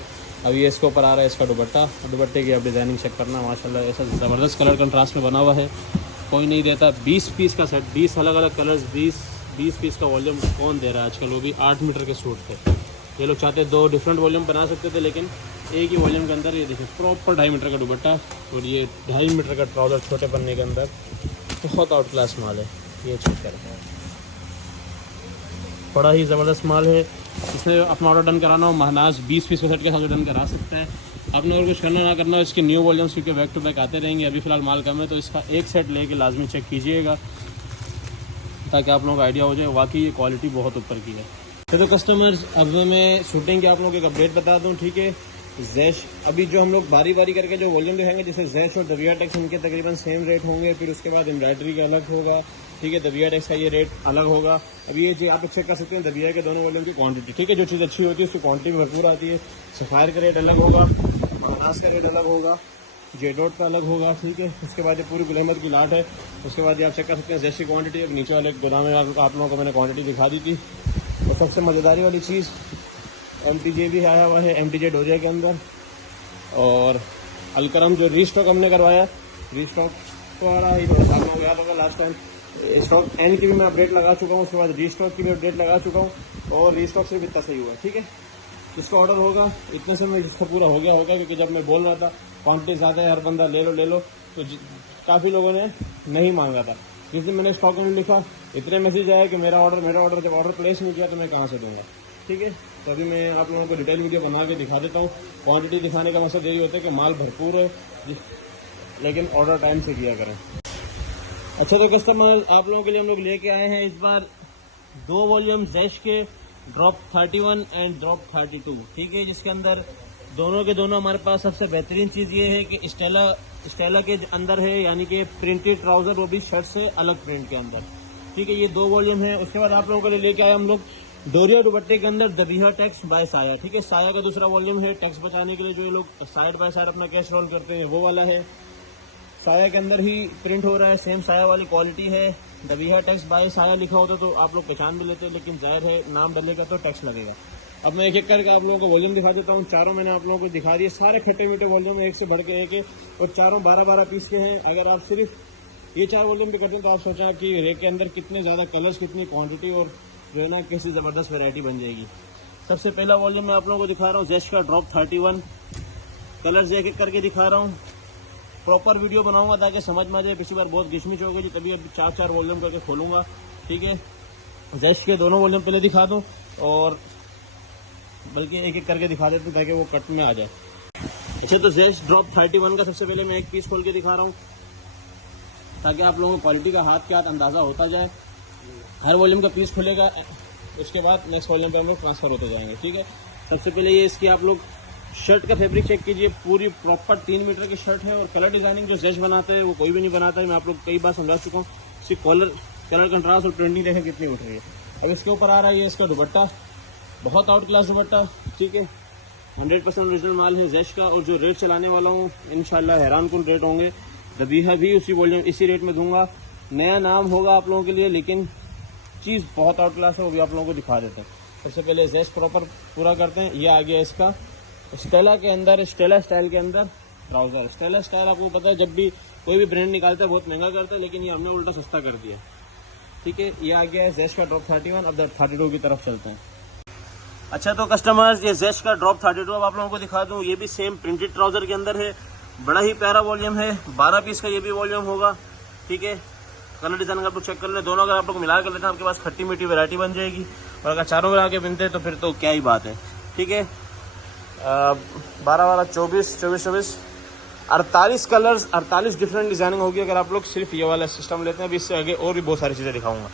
अब ये इसके ऊपर आ रहा है इसका दुपट्टा। दुपट्टे की आप डिज़ाइनिंग चेक करना, माशाल्लाह ऐसा ज़बरदस्त कलर कंट्रास्ट में बना हुआ है, कोई नहीं देता। 20 पीस का सेट, 20 अलग अलग कलर्स, 20 पीस का वॉल्यूम कौन दे रहा है आजकल, वो भी 8 मीटर के सूट पे। ये लोग चाहते 2 डिफरेंट वॉल्यूम बना सकते थे, लेकिन एक ही वॉल्यूम के अंदर ये देखिए प्रॉपर 2.5 मीटर का दुपट्टा और ये 2.5 मीटर का ट्राउज़र छोटे पन्ने के अंदर। बहुत आउट क्लास माल है, ये चेक करें। बड़ा ही ज़बरदस्त माल है। इसमें अपना ऑर्डर डन कराना हो, महनाज 20 पीस के सेट के साथ डन करा सकता है। आपने और कुछ करना ना करना हो, इसके न्यू वॉल्यूम्स क्योंकि बैक टू बैक आते रहेंगे। अभी फ़िलहाल माल कम है तो इसका एक सेट लेके लाजमी चेक कीजिएगा ताकि आप लोगों को आइडिया हो जाए वाकई ये क्वालिटी बहुत ऊपर की है। तो कस्टमर्स, अब मैं शूटिंग के आप लोगों को एक अपडेट बता दूँ। ठीक है, जैश अभी जो हम लोग बारी बारी करके जो वॉल्यूम दिखाएंगे, जैसे जैश और दबिया टेक्स इनके तकरीबन सेम रेट होंगे। फिर उसके बाद एम्ब्रॉयडरी का अलग होगा। ठीक है, दबिया टेक्स का ये रेट अलग होगा। अभी ये चीज़ आप चेक कर सकते हैं दबिया के दोनों वॉल्यूम की क्वांटिटी। ठीक है, जो चीज़ अच्छी होती है उसकी क्वांटिटी भरपूर आती है। सफ़ायर का रेट अलग होगा, महनाज का रेट अलग होगा, जेडोट का अलग होगा। ठीक है, उसके बाद ये पूरी गुल अहमद की लाट है। उसके बाद ये आप चेक कर सकते हैं जैश की क्वान्टिटी। अब नीचे वाले गोदाम में आप लोगों को मैंने क्वान्टिटी दिखा दी थी। और सबसे मज़ेदारी वाली चीज़ MTJ भी आया हुआ है, MTJ डोजे के अंदर। और अलकरम जो रीस्टॉक हमने करवाया, रीस्टॉक तो आ रहा है, आप लोगों को याद होगा लास्ट टाइम स्टॉक एन की भी मैं अपडेट लगा चुका हूँ। उसके बाद रीस्टॉक की भी अपडेट लगा चुका हूँ और रीस्टॉक से भी इतना सही हुआ। ठीक है, जिसका ऑर्डर होगा इतने से में जिसका पूरा हो गया होगा, क्योंकि जब मैं बोल रहा था क्वांटिटी ज़्यादा है, हर बंदा ले लो, तो काफ़ी लोगों ने नहीं मांगा था। जिस दिन मैंने स्टॉक में लिखा इतने मैसेज आए कि मेरा ऑर्डर जब ऑर्डर प्लेस नहीं किया तो मैं कहाँ से दूंगा। ठीक है, तो अभी मैं आप लोगों को डिटेल वीडियो बना के दिखा देता हूँ। क्वांटिटी दिखाने का मकसद यही होता है कि माल भरपूर है, लेकिन ऑर्डर टाइम से किया करें। अच्छा, तो कस्टमर आप लोगों के लिए हम लोग लेके आए हैं इस बार 2 वॉल्यूम ज़ैश के, ड्रॉप 31 एंड ड्रॉप 32। ठीक है, जिसके अंदर दोनों के दोनों हमारे पास सबसे बेहतरीन चीज़ ये है कि स्टेला के अंदर है, यानी कि प्रिंटेड ट्राउज़र, वो भी शर्ट से अलग प्रिंट के अंदर। ठीक है, ये 2 वॉल्यूम है। उसके बाद आप लोगों के लिए लेके आए हम लोग डोरिया दुपट्टे के अंदर दबीहा टैक्स बाय साया। ठीक है, साया का दूसरा वॉल्यूम है। टैक्स बचाने के लिए जो ये लोग साइड बाय साइड अपना कैश रोल करते हैं वो वाला है। साया के अंदर ही प्रिंट हो रहा है, सेम साया वाली क्वालिटी है। दबीहा टैक्स बाय साया लिखा होता तो आप लोग पहचान भी लेते हैं, लेकिन जाहिर है नाम डलेगा तो टैक्स लगेगा। अब मैं एक एक करके आप लोगों को वॉल्यूम दिखा देता हूँ। चारों मैंने आप लोगों को दिखा दिए, सारे खट्टे मीठे वॉल्यूम, एक से बढ़ के एक है, और चारों 12-12 पीस के हैं। अगर आप सिर्फ ये 4 वॉल्यूम भी करते हैं तो आप सोचें कि रेक के अंदर कितने ज़्यादा कलर्स, कितनी क्वांटिटी और जो है ना कैसी ज़बरदस्त वैरायटी बन जाएगी। सबसे पहला वॉल्यूम मैं आप लोगों को दिखा रहा हूँ ज़ैश का ड्रॉप 31। कलर्स एक एक करके दिखा रहा हूँ। प्रॉपर वीडियो बनाऊंगा ताकि समझ में आ जाए। पिछली बार बहुत गिशमिश हो गई थी, तभी अभी 4-4 वॉल्यूम करके खोलूंगा। ठीक है, ज़ैश के दोनों वॉल्यूम पहले दिखा दूँ, और बल्कि एक एक करके दिखा देते ताकि वो कट में आ जाए। अच्छा, तो ज़ैश ड्रॉप 31 का सबसे पहले मैं एक पीस खोल के दिखा रहा हूँ ताकि आप लोगों को क्वालिटी का हाथ के हाथ अंदाज़ा होता जाए। हर वॉल्यूम का पीस खुलेगा, उसके बाद नेक्स्ट वॉल्यूम पे हम लोग ट्रांसफ़र होते जाएंगे। ठीक है, सबसे पहले ये इसकी आप लोग शर्ट का फैब्रिक चेक कीजिए। पूरी प्रॉपर 3 मीटर की शर्ट है, और कलर डिजाइनिंग जो ज़ैश बनाते हैं वो कोई भी नहीं बनाता है। मैं आप लोग कई बार समझा चुका हूँ। इसकी कलर कंट्रास्ट और प्रिंटिंग देखें कितनी उठ रही है। अब इसके ऊपर आ रहा है ये इसका दुपट्टा, बहुत आउट क्लास दुपट्टा। ठीक है, 100% ओरिजिनल माल है ज़ैश का। और जो रेट चलाने वाला हूँ इंशाल्लाह हैरान कुन रेट होंगे। दबीहा भी उसी वॉल्यूम इसी रेट में दूंगा। नया नाम होगा आप लोगों के लिए, लेकिन चीज़ बहुत आउट क्लास है, वो भी आप लोगों को दिखा देते हैं। सबसे पहले ज़ैश प्रॉपर पूरा करते हैं। ये आ गया इसका स्टेला के अंदर, स्टेला स्टाइल के अंदर ट्राउज़र। स्टेला स्टाइल आपको पता है जब भी कोई भी ब्रांड निकालता है बहुत महंगा करता है, लेकिन ये हमने उल्टा सस्ता कर दिया। ठीक है, ये आ गया है ज़ैश का ड्रॉप 31। अब 32 की तरफ चलते हैं। अच्छा, तो कस्टमर्स ये ज़ैश का ड्रॉप 32 अब आप लोगों को दिखा दूँ। ये भी सेम प्रिंटेड ट्राउज़र के अंदर है, बड़ा ही प्यारा वॉल्यूम है। 12 पीस का ये भी वॉल्यूम होगा। ठीक है, कलर डिजाइन आप लोग चेक कर लें। दोनों अगर आप लोग मिला कर लेते हैं आपके पास खट्टी मीठी वैरायटी बन जाएगी। और अगर चारों मिला के बिनते हैं तो फिर तो क्या ही बात है। ठीक है, 12-12 24 24 48 कलर्स, 48 डिफरेंट डिजाइनिंग होगी अगर आप लोग सिर्फ ये वाला सिस्टम लेते हैं। अभी इससे आगे और भी बहुत सारी चीज़ें दिखाऊंगा।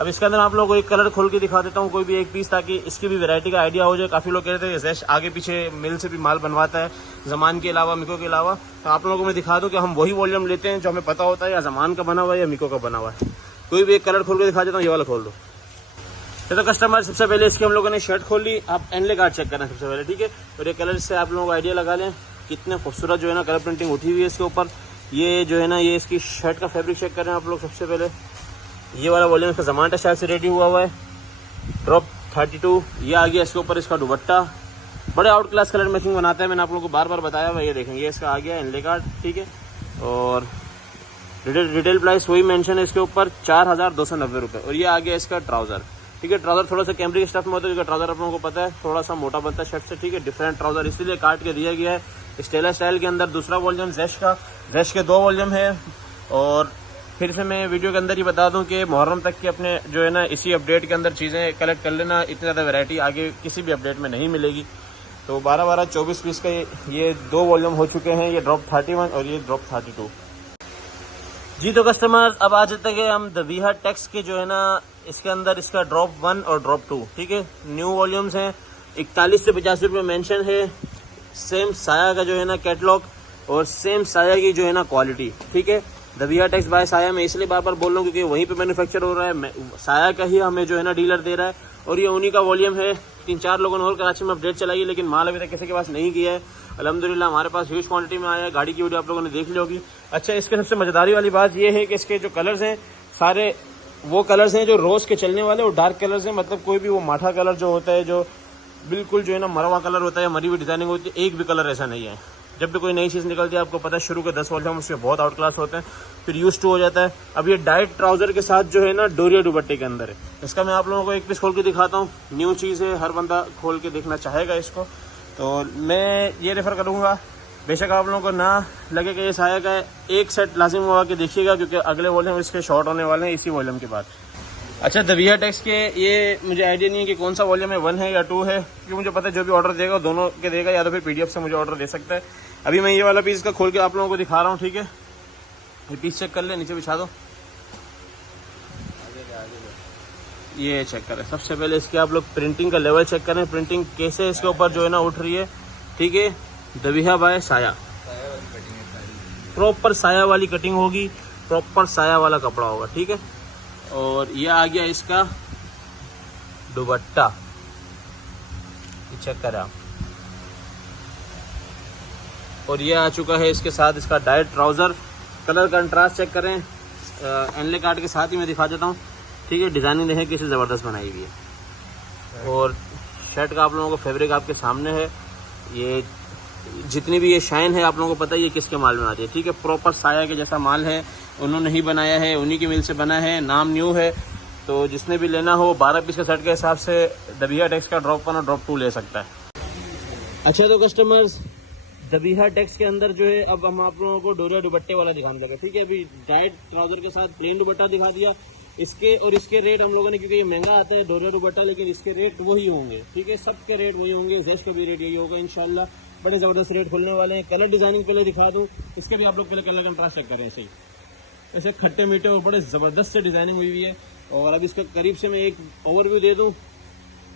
अब इसके अंदर आप लोगों को एक कलर खोल के दिखा देता हूँ, कोई भी एक पीस, ताकि इसकी भी वैरायटी का आइडिया हो जाए। काफ़ी लोग कहते हैं ज़ैश आगे पीछे मिल से भी माल बनवाता है, ज़मान के अलावा, मिको के अलावा। तो आप लोगों को मैं दिखा दूँ कि हम वही वॉल्यूम लेते हैं जो हमें पता होता है, या ज़मान का बना हुआ है या मिको का बना हुआ है। कोई भी एक कलर खोल के दिखा देता हूँ, ये वाला खोल दो। तो कस्टमर सबसे पहले इसकी हम लोगों ने शर्ट खोल ली। आप एनले कार्ड चेक करना सबसे पहले। ठीक है, और ये कलर से आप लोगों को आइडिया लगा लें कितने खूबसूरत जो है ना कलर प्रिंटिंग उठी हुई है इसके ऊपर। ये जो है ना ये इसकी शर्ट का फैब्रिक चेक करें आप लोग। सबसे पहले ये वाला वॉल्यूम इसका ज़मान स्टाइल से रेडी हुआ है, ड्रॉप 32। ये आ गया इसके ऊपर इसका दुपट्टा, बड़े आउट क्लास कलर मैचिंग बनाता है। मैंने आप लोगों को बार बार बताया हुआ, ये देखेंगे इसका आ गया एनले कार्ड। ठीक है, और रिटेल प्राइस वही मेंशन है इसके ऊपर 4290 रुपये। और ये आ गया इसका ट्राउज़र। ठीक है, ट्राउज़र थोड़ा सा कैमरिक स्टफ में होता है, क्योंकि ट्राउज़र आप लोगों को पता है थोड़ा सा मोटा बनता है शर्ट से। ठीक है, डिफरेंट ट्राउज़र इसीलिए काट के दिया गया है। स्टेला स्टाइल के अंदर दूसरा वॉल्यूम ज़ैश का, ज़ैश के 2 वॉल्यूम है। और फिर से मैं वीडियो के अंदर ही बता दूं कि मुहर्रम तक की अपने जो है ना इसी अपडेट के अंदर चीज़ें कलेक्ट कर लेना। इतनी ज़्यादा वैरायटी आगे किसी भी अपडेट में नहीं मिलेगी। तो 12-12 24 पीस का ये 2 वॉल्यूम हो चुके हैं, ये ड्रॉप 31 और ये ड्रॉप 32। जी, तो कस्टमर अब आ जाते हैं हम दबीहा टैक्स के जो है ना इसके अंदर इसका ड्रॉप 1 और ड्रॉप 2। ठीक है, न्यू वॉल्यूम्स हैं, 41 से 85 रुपये मेंशन है। सेम साया का जो है ना कैटलॉग और सेम साया की जो है ना क्वालिटी। ठीक है, दबीहा टैक्स बाय साया मैं इसलिए बार बार बोल रहा हूँ क्योंकि वहीं पे मैन्युफैक्चर हो रहा है। साया का ही हमें जो है ना डीलर दे रहा है, और ये उन्हीं का वॉल्यूम है। 3-4 लोगों ने और कराची में अपडेट चलाई है, लेकिन माल अभी तक किसी के पास नहीं किया है। अल्हम्दुलिल्लाह हमारे पास ह्यूज क्वांटिटी में आया है। गाड़ी की वीडियो आप लोगों ने देख ली होगी। अच्छा, इसके सबसे मजेदारी वाली बात ये है कि इसके जो कलर्स हैं सारे वो कलर्स हैं जो रोज़ के चलने वाले और डार्क कलर्स हैं। मतलब कोई भी वो माठा कलर जो होता है, जो बिल्कुल जो है ना मरवा कलर होता है, मरी हुई डिजाइनिंग होती है, एक भी कलर ऐसा नहीं है। जब भी कोई नई चीज़ निकलती है आपको पता है शुरू के 10 वॉल्यूम उसके बहुत आउट क्लास होते हैं, फिर यूज टू हो जाता है। अब ये डाइट ट्राउज़र के साथ जो है ना डोरिया दुपट्टे के अंदर है। इसका मैं आप लोगों को एक पीस खोल के दिखाता हूँ। न्यू चीज़ है, हर बंदा खोल के देखना चाहेगा इसको। तो मैं ये रेफ़र करूँगा बेशक आप लोगों को ना लगे कि ये साया का है, एक सेट लाजिम हुआ के देखिएगा, क्योंकि अगले वॉल्यूम इसके शॉर्ट होने वाले हैं इसी वॉल्यूम के बाद। अच्छा, दबिया टेक्स के ये मुझे आइडिया नहीं है कि कौन सा वॉल्यूम है, 1 है या 2 है, क्योंकि मुझे पता है जो भी ऑर्डर देगा दोनों के देगा, या तो फिर PDF से मुझे ऑर्डर दे सकता है। अभी मैं ये वाला पीस का खोल के आप लोगों को दिखा रहा हूँ, ठीक है। ये पीस चेक कर ले, नीचे बिछा दो, ये चेक करें। सबसे पहले इसके आप लोग प्रिंटिंग का लेवल चेक करें, प्रिंटिंग कैसे इसके ऊपर जो है ना उठ रही है, ठीक है। दबिया बाय साया, प्रॉपर साया वाली कटिंग होगी, प्रॉपर साया वाला कपड़ा होगा, ठीक है। और ये आ गया इसका दुपट्टा, ये चेक करें आप। और ये आ चुका है इसके साथ इसका diet trouser. Colour contrast check करें, एनले कार्ड के साथ ही मैं दिखा देता हूँ, ठीक है। डिज़ाइनिंग देखें किसी ज़बरदस्त बनाई हुई है। और शर्ट का आप लोगों को फैब्रिक आपके सामने है, ये जितनी भी ये शाइन है आप लोगों को पता है ये किसके माल में आती है, ठीक है। प्रॉपर साया के जैसा माल है, उन्होंने ही बनाया है, उन्हीं की मिल से बना है, नाम न्यू है। तो जिसने भी लेना हो 12 पीस के सेट के हिसाब से दबिया टेक्स का ड्रॉप 1 और ड्रॉप 2 ले सकता है। अच्छा तो कस्टमर्स, दबिया टेक्स के अंदर जो है अब हम आप लोगों को डोरिया दुपट्टे वाला दिखाने लगे, ठीक है। अभी डाइट ट्राउजर के साथ प्लेन दुपट्टा दिखा दिया, इसके और इसके रेट हम लोगों ने, क्योंकि ये महंगा आता है डोरिया दुपट्टा, लेकिन इसके रेट वही होंगे, ठीक है। सबके रेट वही होंगे, जेस्ट का भी रेट यही होगा इंशाल्लाह। बड़े ज़बरदस्त रेट खुलने वाले हैं। कलर डिजाइनिंग पहले दिखा दूँ, इसके भी आप लोग पहले कलर कंट्रास्ट चेक करें। ऐसे ही ऐसे खट्टे मीठे और बड़े ज़बरदस्त से डिजाइनिंग हुई हुई है। और अब इसका करीब से मैं एक ओवरव्यू दे दूँ।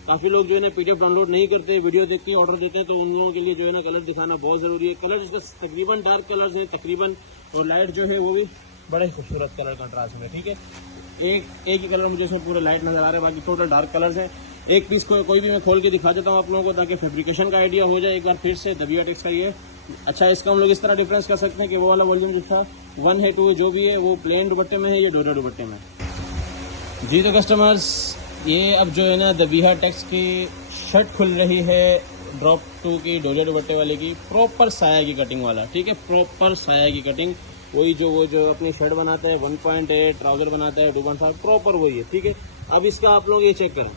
काफ़ी लोग जो है ना PDF डाउनलोड नहीं करते, वीडियो देख के ऑर्डर देते हैं, तो उन लोगों के लिए जो है ना कलर दिखाना बहुत ज़रूरी है। कलर इसका तकरीबन डार्क कलर्स हैं तकरीबन, और लाइट जो है वो भी बड़े खूबसूरत कलर कंट्रास्ट में, ठीक है। एक ही कलर मुझे इसमें पूरे लाइट नज़र आ रहे हैं, बाकी टोटल डार्क कलर्स हैं। एक पीस को कोई भी मैं खोल के दिखा देता हूँ आप लोगों को, ताकि फैब्रिकेशन का आइडिया हो जाए एक बार फिर से। दबिया टेक्स का ये अच्छा, इसका हम लोग इस तरह डिफरेंस कर सकते हैं कि वो वाला वॉल्यूम जो था 1 है 2 है जो भी है, वो प्लेन दुपट्टे में है या डोरिया दुपट्टे में। जी तो कस्टमर्स, ये अब जो है ना दबिया टेक्स की शर्ट खुल रही है ड्रॉप 2 की, डोरिया दुपट्टे वाले की, प्रॉपर साया की कटिंग वाला, ठीक है। प्रॉपर साया की कटिंग, वही वो जो अपनी शर्ट बनाता है 1.8, ट्राउजर बनाता है 2.5, प्रॉपर वही है, ठीक है। अब इसका आप लोग ये चेक करें,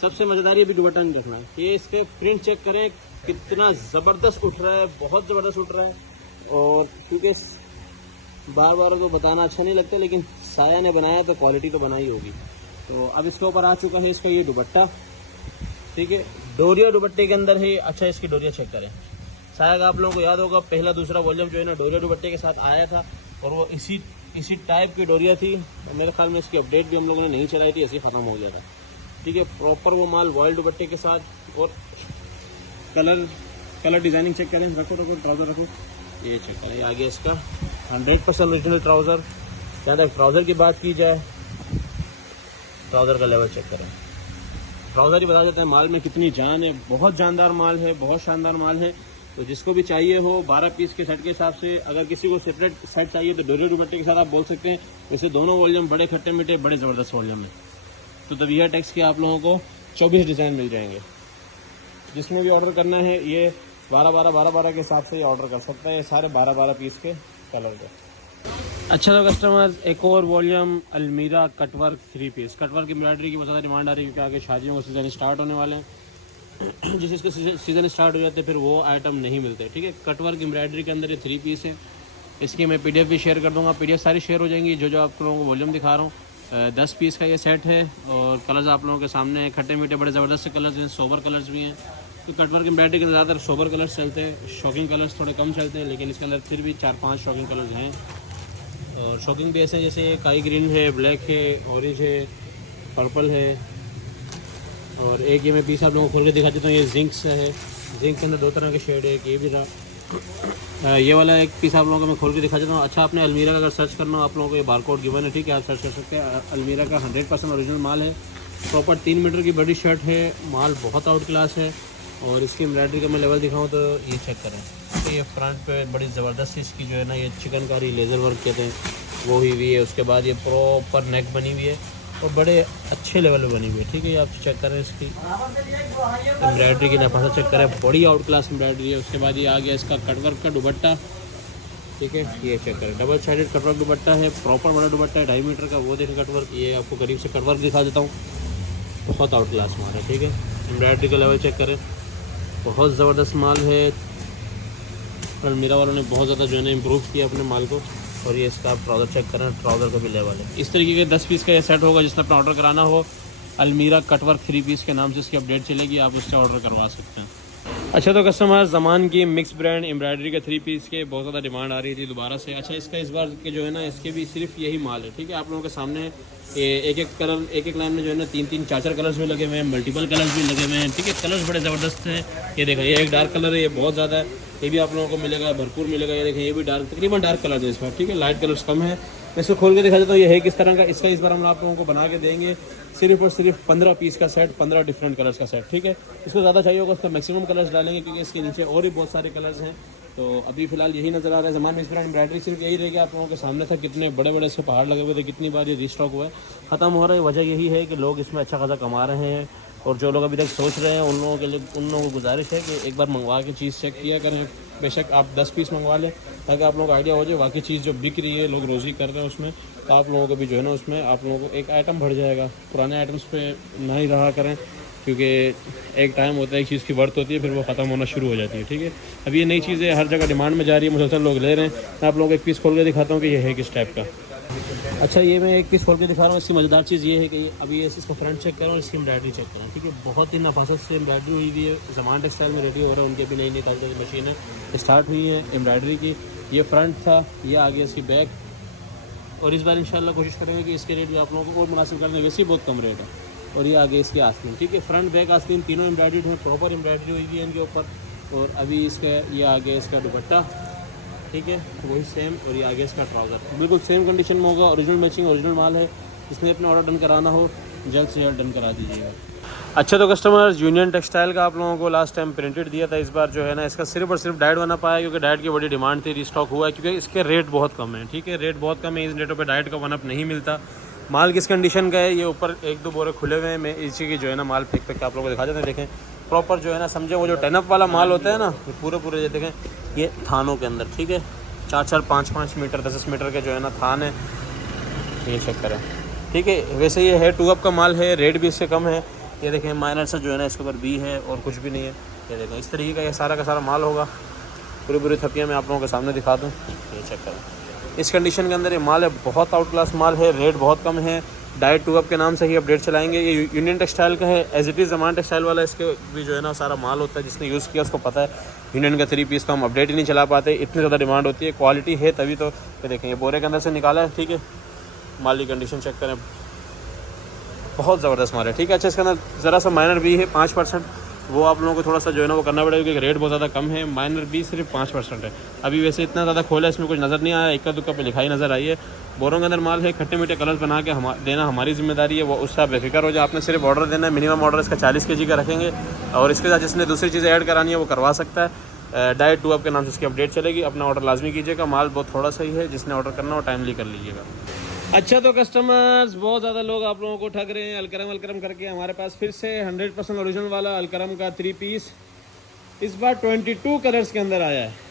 सबसे मज़ेदार ये भी दुपट्टा नहीं रखना है, ये इसके प्रिंट चेक करें कितना ज़बरदस्त उठ रहा है, बहुत ज़बरदस्त उठ रहा है। और क्योंकि बार बार तो बताना अच्छा नहीं लगता, लेकिन साया ने बनाया तो क्वालिटी तो बनाई होगी। तो अब इसके ऊपर आ चुका है इसका ये दुपट्टा, ठीक है। डोरिया दुपट्टे के अंदर है। अच्छा, इसकी डोरिया चेक करें। साया का आप लोगों को याद होगा पहला दूसरा वॉल्यूम जो है ना डोरिया दुपट्टे के साथ आया था, और वो इसी टाइप की डोरिया थी। मेरे ख्याल में इसकी अपडेट भी हम लोगों ने नहीं चलाई थी, ऐसे ख़त्म हो गया था, ठीक है। प्रॉपर वो माल वॉयल दुपट्टे के साथ। और कलर डिज़ाइनिंग चेक करें, रखो ट्राउज़र रखो, ये चेक करें। आगे इसका 100% ओरिजिनल ट्राउज़र। जहाँ तक ट्राउज़र की बात की जाए, ट्राउज़र का लेवल चेक करें। ट्राउज़र ही बता देते हैं माल में कितनी जान है, बहुत जानदार माल है, बहुत शानदार माल है। तो जिसको भी चाहिए हो 12 पीस के सेट के हिसाब से, अगर किसी को सेपरेट सेट चाहिए तो डोरिया दुपट्टे के साथ आप बोल सकते हैं। वैसे दोनों वॉल्यूम बड़े खट्टे मीठे बड़े ज़बरदस्त वॉल्यूम है। तो दबिया टेक्स के आप लोगों को 24 डिज़ाइन मिल जाएंगे। जिसमें भी ऑर्डर करना है ये 12 के हिसाब से ऑर्डर कर सकता है, ये सारे 12 पीस के कलर के। अच्छा तो कस्टमर्स, एक और वॉल्यूम अलमीरा कटवर्क 3 पीस। कटवर्क एम्ब्रॉयडरी की बहुत ज़्यादा डिमांड आ रही है, क्योंकि आगे शादियों का सीज़न स्टार्ट होने वाले हैं। जिस इसके सीज़न स्टार्ट हो जाते हैं फिर वो आइटम नहीं मिलते, ठीक है। कटवर्क एम्ब्रॉयडरी के अंदर ये 3 पीस है। इसकी मैं PDF भी शेयर कर दूँगा, PDF सारी शेयर हो जाएंगी। जो आप लोगों को वॉल्यूम दिखा रहा हूँ 10 पीस का ये सेट है। और कलर्स आप लोगों के सामने हैं, खट्टे मीठे बड़े ज़बरदस्त से कलर्स हैं, सोबर कलर्स भी हैं। तो कटवर्क एम्ब्रॉयडरी के ज़्यादातर सोबर कलर्स चलते हैं, शॉकिंग कलर्स थोड़े कम चलते हैं, लेकिन इसके अंदर फिर भी 4-5 शॉकिंग कलर्स हैं। और शॉकिंग भी ऐसे जैसे काई ग्रीन है, ब्लैक है, ऑरेंज है, पर्पल है। और एक ये मैं पीस आप लोगों को खोल के दिखा देता हूँ, ये जिंक से है। जिंक के अंदर 2 तरह के शेड है, ये भी था। ये वाला एक पीस आप लोगों को मैं खोल के दिखा देता हूँ। अच्छा, आपने अलमीरा का अगर सर्च करना हो आप लोगों को ये बारकोड गिवन है, ठीक है, आप सर्च कर सकते हैं। अलमीरा का 100% ओरिजिनल माल है। प्रॉपर 3 मीटर की बड़ी शर्ट है, माल बहुत आउट क्लास है। और इसकी एम्ब्रॉयडरी का मैं लेवल दिखाऊँ तो ये चेक करें, तो ये फ्रंट पे बड़ी ज़बरदस्त इसकी जो है ना ये चिकनकारी लेज़र वर्क कहते हैं वो हुई हुई है। उसके बाद ये प्रॉपर नेक बनी हुई है और बड़े अच्छे लेवल पे बनी हुई है, ठीक है। ये आप चेक करें इसकी एम्ब्रॉयडरी की नफासा चेक करें, बड़ी आउट क्लास एम्ब्रॉयडरी है। उसके बाद ये आ गया इसका कटवर्क का दुपट्टा, ठीक है, ये चेक करें। डबल साइडेड कटवर्क दुपट्टा है, प्रॉपर बड़ा दुपट्टा है 2.5 मीटर का। वो देखें कटवर्क, ये आपको करीब से कटवर्क दिखा देता हूँ, बहुत आउट क्लास माल है, ठीक है। एम्ब्रॉयडरी का लेवल चेक करें, बहुत ज़बरदस्त माल है। और अलमीरा वालों ने बहुत ज़्यादा जो है ना इम्प्रूव किया अपने माल को। और ये इसका आप ट्राउज़र चेक करें, ट्राउज़र का भी लेवल है। इस तरीके के 10 पीस का ये सेट होगा। जिसने अपना ऑर्डर कराना हो, अलमीरा कटवर्क 3 पीस के नाम से इसकी अपडेट चलेगी, आप उससे ऑर्डर करवा सकते हैं। अच्छा, तो कस्टमर ज़मान की मिक्स ब्रांड एम्ब्रॉयडरी के 3 पीस के बहुत ज़्यादा डिमांड आ रही थी दोबारा से। अच्छा, इसका इस बार के जो है ना इसके भी सिर्फ यही माल है, ठीक है। आप लोगों के सामने एक एक कलर, एक लाइन में जो है ना 3-3, 4-4 कलर्स भी लगे हुए हैं, मल्टीपल कलर्स भी लगे हुए हैं, ठीक है। कलर्स बड़े ज़बरदस्त हैं। ये देखें, ये एक डार्क कलर है, ये बहुत ज़्यादा है, ये भी आप लोगों को मिलेगा, भरपूर मिलेगा। ये देखें, ये भी डार्क, तकरीबन डार्क कलर है इस बार, ठीक है। लाइट कलर्स कम है। मैं इसको खोल के दिखा देता हूँ ये है किस तरह का। इसका इस बार हम आप लोगों को बना के देंगे सिर्फ और सिर्फ 15 पीस का सेट, 15 डिफरेंट कलर्स का सेट, ठीक है। इसको ज़्यादा चाहिए होगा उसका मैक्सिमम कलर्स डालेंगे, क्योंकि इसके नीचे और भी बहुत सारे कलर्स हैं। तो अभी फिलहाल यही नज़र आ रहा है। ज़मान में इस तरह एम्ब्रॉयडरी सिर्फ यही रहेगी। आप लोगों के सामने था कितने बड़े बड़े इसके पहाड़ लगे हुए थे, कितनी बार ये रीस्टॉक हुआ है, ख़त्म हो रहा है। वजह यही है कि लोग इसमें अच्छा खासा कमा रहे हैं। और जो लोग अभी तक सोच रहे हैं उन लोगों के लिए, उन लोगों को गुजारिश है कि एक बार मंगवा के चीज़ चेक किया करें। बेशक आप 10 पीस मंगवा लें, ताकि आप लोगों को आइडिया हो जाए वाकई चीज़ जो बिक रही है, लोग रोज़ी कर रहे हैं उसमें, तो आप लोगों को भी जो है ना उसमें आप लोगों को एक आइटम बढ़ जाएगा। पुराने आइटम्स पे ना ही रहा करें, क्योंकि एक टाइम होता है एक चीज़ की वर्थ होती है, फिर वो ख़त्म होना शुरू हो जाती है, ठीक है। अभी ये नई चीज़ें हर जगह डिमांड में जा रही है, मुसलसल लोग ले रहे हैं। मैं आप लोगों को एक पीस खोल के दिखाता हूँ कि ये है किस टाइप का। अच्छा, ये मैं एक पीस खोल के दिखा रहा हूँ। इसकी मज़ेदार चीज़ ये है कि अभी इसका फ्रंट चेक करो और इसकी एम्ब्रॉयडरी चेक करें, ठीक है। बहुत ही नफासत से एम्ब्रॉयडरी हुई हुई है। ज़मान टेक्सटाइल में रेडी हो रहा है, उनके भी नई नई तरह की मशीनें स्टार्ट हुई हैं एम्ब्रॉयडरी की। ये फ्रंट था, ये आ गया इसकी बैक। और इस बार इंशाल्लाह कोशिश करेंगे कि इसके रेट भी आप लोगों को और मुनासिब करने, वैसे ही बहुत कम रेट है। और ये आगे इसके आस्तीन, ठीक है। फ्रंट बैक आस्तीन तीनों एम्ब्रॉयडरी है, प्रॉपर एम्ब्रॉयडरी हुई हुई है इनके ऊपर। और अभी इसका ये आगे इसका दुपट्टा, ठीक है, वही सेम। और ये आगे इसका ट्राउज़र बिल्कुल सेम कंडीशन में होगा। ओरिजिनल मैचिंग, ओरिजिनल माल है। इसने अपना ऑर्डर डन कराना हो, जल्द से जल्द डन करा दीजिएगा। अच्छा, तो कस्टमर्स, यूनियन टेक्सटाइल का आप लोगों को लास्ट टाइम प्रिंटेड दिया था। इस बार जो है ना इसका सिर्फ और सिर्फ डाइट बना पाया, क्योंकि डाइट की बड़ी डिमांड थी। रीस्टॉक हुआ है क्योंकि इसके रेट बहुत कम है, ठीक है। रेट बहुत कम है, इन रेटों पे डाइट का वन अप नहीं मिलता। माल किस कंडीशन का है, ये ऊपर 1-2 बोरे खुले हुए हैं। मैं इसी की जो है ना माल फेंक के आप लोगों को दिखा देते हैं। देखें प्रॉपर जो है ना, समझे वो जो टेनअप वाला माल होता है ना, पूरे ये देखें, ये थानों के अंदर, ठीक है। 4-4, 5-5 मीटर, 10 मीटर के जो है ना थान है, ये चेक करें, ठीक है। वैसे ये है 2 अप का माल है, रेट भी इससे कम है। ये देखें माइनर सा जो है ना इसके ऊपर बी है और कुछ भी नहीं है। ये देखें इस तरीके का ये सारा का सारा माल होगा। पूरी थपियाँ मैं आप लोगों के सामने दिखा दूँ, ये चेक करें। इस कंडीशन के अंदर ये माल है, बहुत आउट क्लास माल है, रेट बहुत कम है। डाइट 2 अप के नाम से ही अपडेट चलाएंगे। ये यूनियन टेक्सटाइल का है, एज इट इज़ ज़मान टेक्सटाइल वाला इसके भी जो है ना सारा माल होता है। जिसने यूज़ किया उसको पता है। यूनियन का 3 पीस तो हम अपडेट ही नहीं चला पाते, इतनी ज़्यादा डिमांड होती है। क्वालिटी है तभी तो। ये देखें, ये बोरे के अंदर से निकाला है, ठीक है। माल की कंडीशन चेक करें, बहुत ज़बरदस्त माल है, ठीक है। अच्छा, इसके अंदर ज़रा सा माइनर भी है 5%, वो आप लोगों को थोड़ा सा जो है ना वो करना पड़ेगा, क्योंकि रेट बहुत ज़्यादा कम है। माइनर भी सिर्फ 5% है। अभी वैसे इतना ज़्यादा खोला इसमें कुछ नज़र नहीं आया, इक्का दुक्का पे लिखाई नज़र आई है। बोरों के अंदर माल है, खट्टे मीठे कलर्स बना के देना हमारी जिम्मेदारी है। वो उससे आप बेफिक्र हो जाए, आपने सिर्फ ऑर्डर देना है। मिनिमम ऑर्डर इसका 40 kg का रखेंगे, और इसके साथ जिसने दूसरी चीज़ें ऐड करानी है वो करवा सकता है। डाइट 2 अप के नाम से इसकी अपडेट चलेगी। अपना ऑर्डर लाजमी कीजिएगा, माल बहुत थोड़ा सही है, जिसने ऑर्डर करना हो टाइमली कर लीजिएगा। अच्छा, तो कस्टमर्स, बहुत ज़्यादा लोग आप लोगों को ठग रहे हैं अलकरम करके। हमारे पास फिर से 100% ओरिजिनल वाला अलकरम का 3 पीस इस बार 22 कलर्स के अंदर आया है।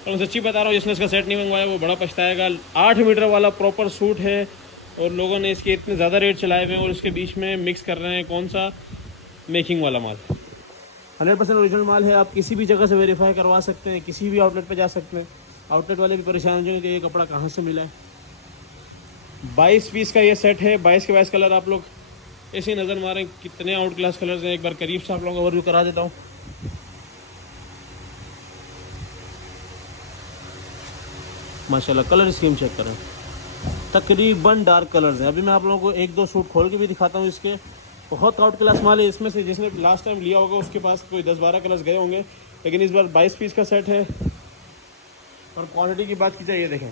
और मैं सच्ची बता रहा हूँ, जिसने इसका सेट नहीं मंगवाया वो बड़ा पछताएगा। 8 मीटर वाला प्रॉपर सूट है, और लोगों ने इसके इतने ज़्यादा रेट चलाए हुए हैं, और इसके बीच में मिक्स कर रहे हैं कौन सा मेकिंग वाला माल। 100% ओरिजिनल माल है। आप किसी भी जगह से वेरीफाई करवा सकते हैं, किसी भी आउटलेट पे जा सकते हैं। आउटलेट वाले भी परेशान हो जाएंगे कि ये कपड़ा कहाँ से मिला है। 22 पीस का ये सेट है। 22 के 22 कलर आप लोग ऐसे ही नज़र मारें, कितने आउट क्लास कलर्स हैं। एक बार करीब से आप लोगों को ओवरव्यू करा देता हूँ। माशाल्लाह, कलर स्कीम चेक करें, तकरीबन डार्क कलर्स हैं। अभी मैं आप लोगों को 1-2 सूट खोल के भी दिखाता हूँ इसके। बहुत आउट क्लास माल है। इसमें से जिसने लास्ट टाइम लिया होगा उसके पास कोई 10-12 कलर्स गए होंगे, लेकिन इस बार 22 पीस का सेट है। और क्वांटिटी की बात की जाए, ये देखें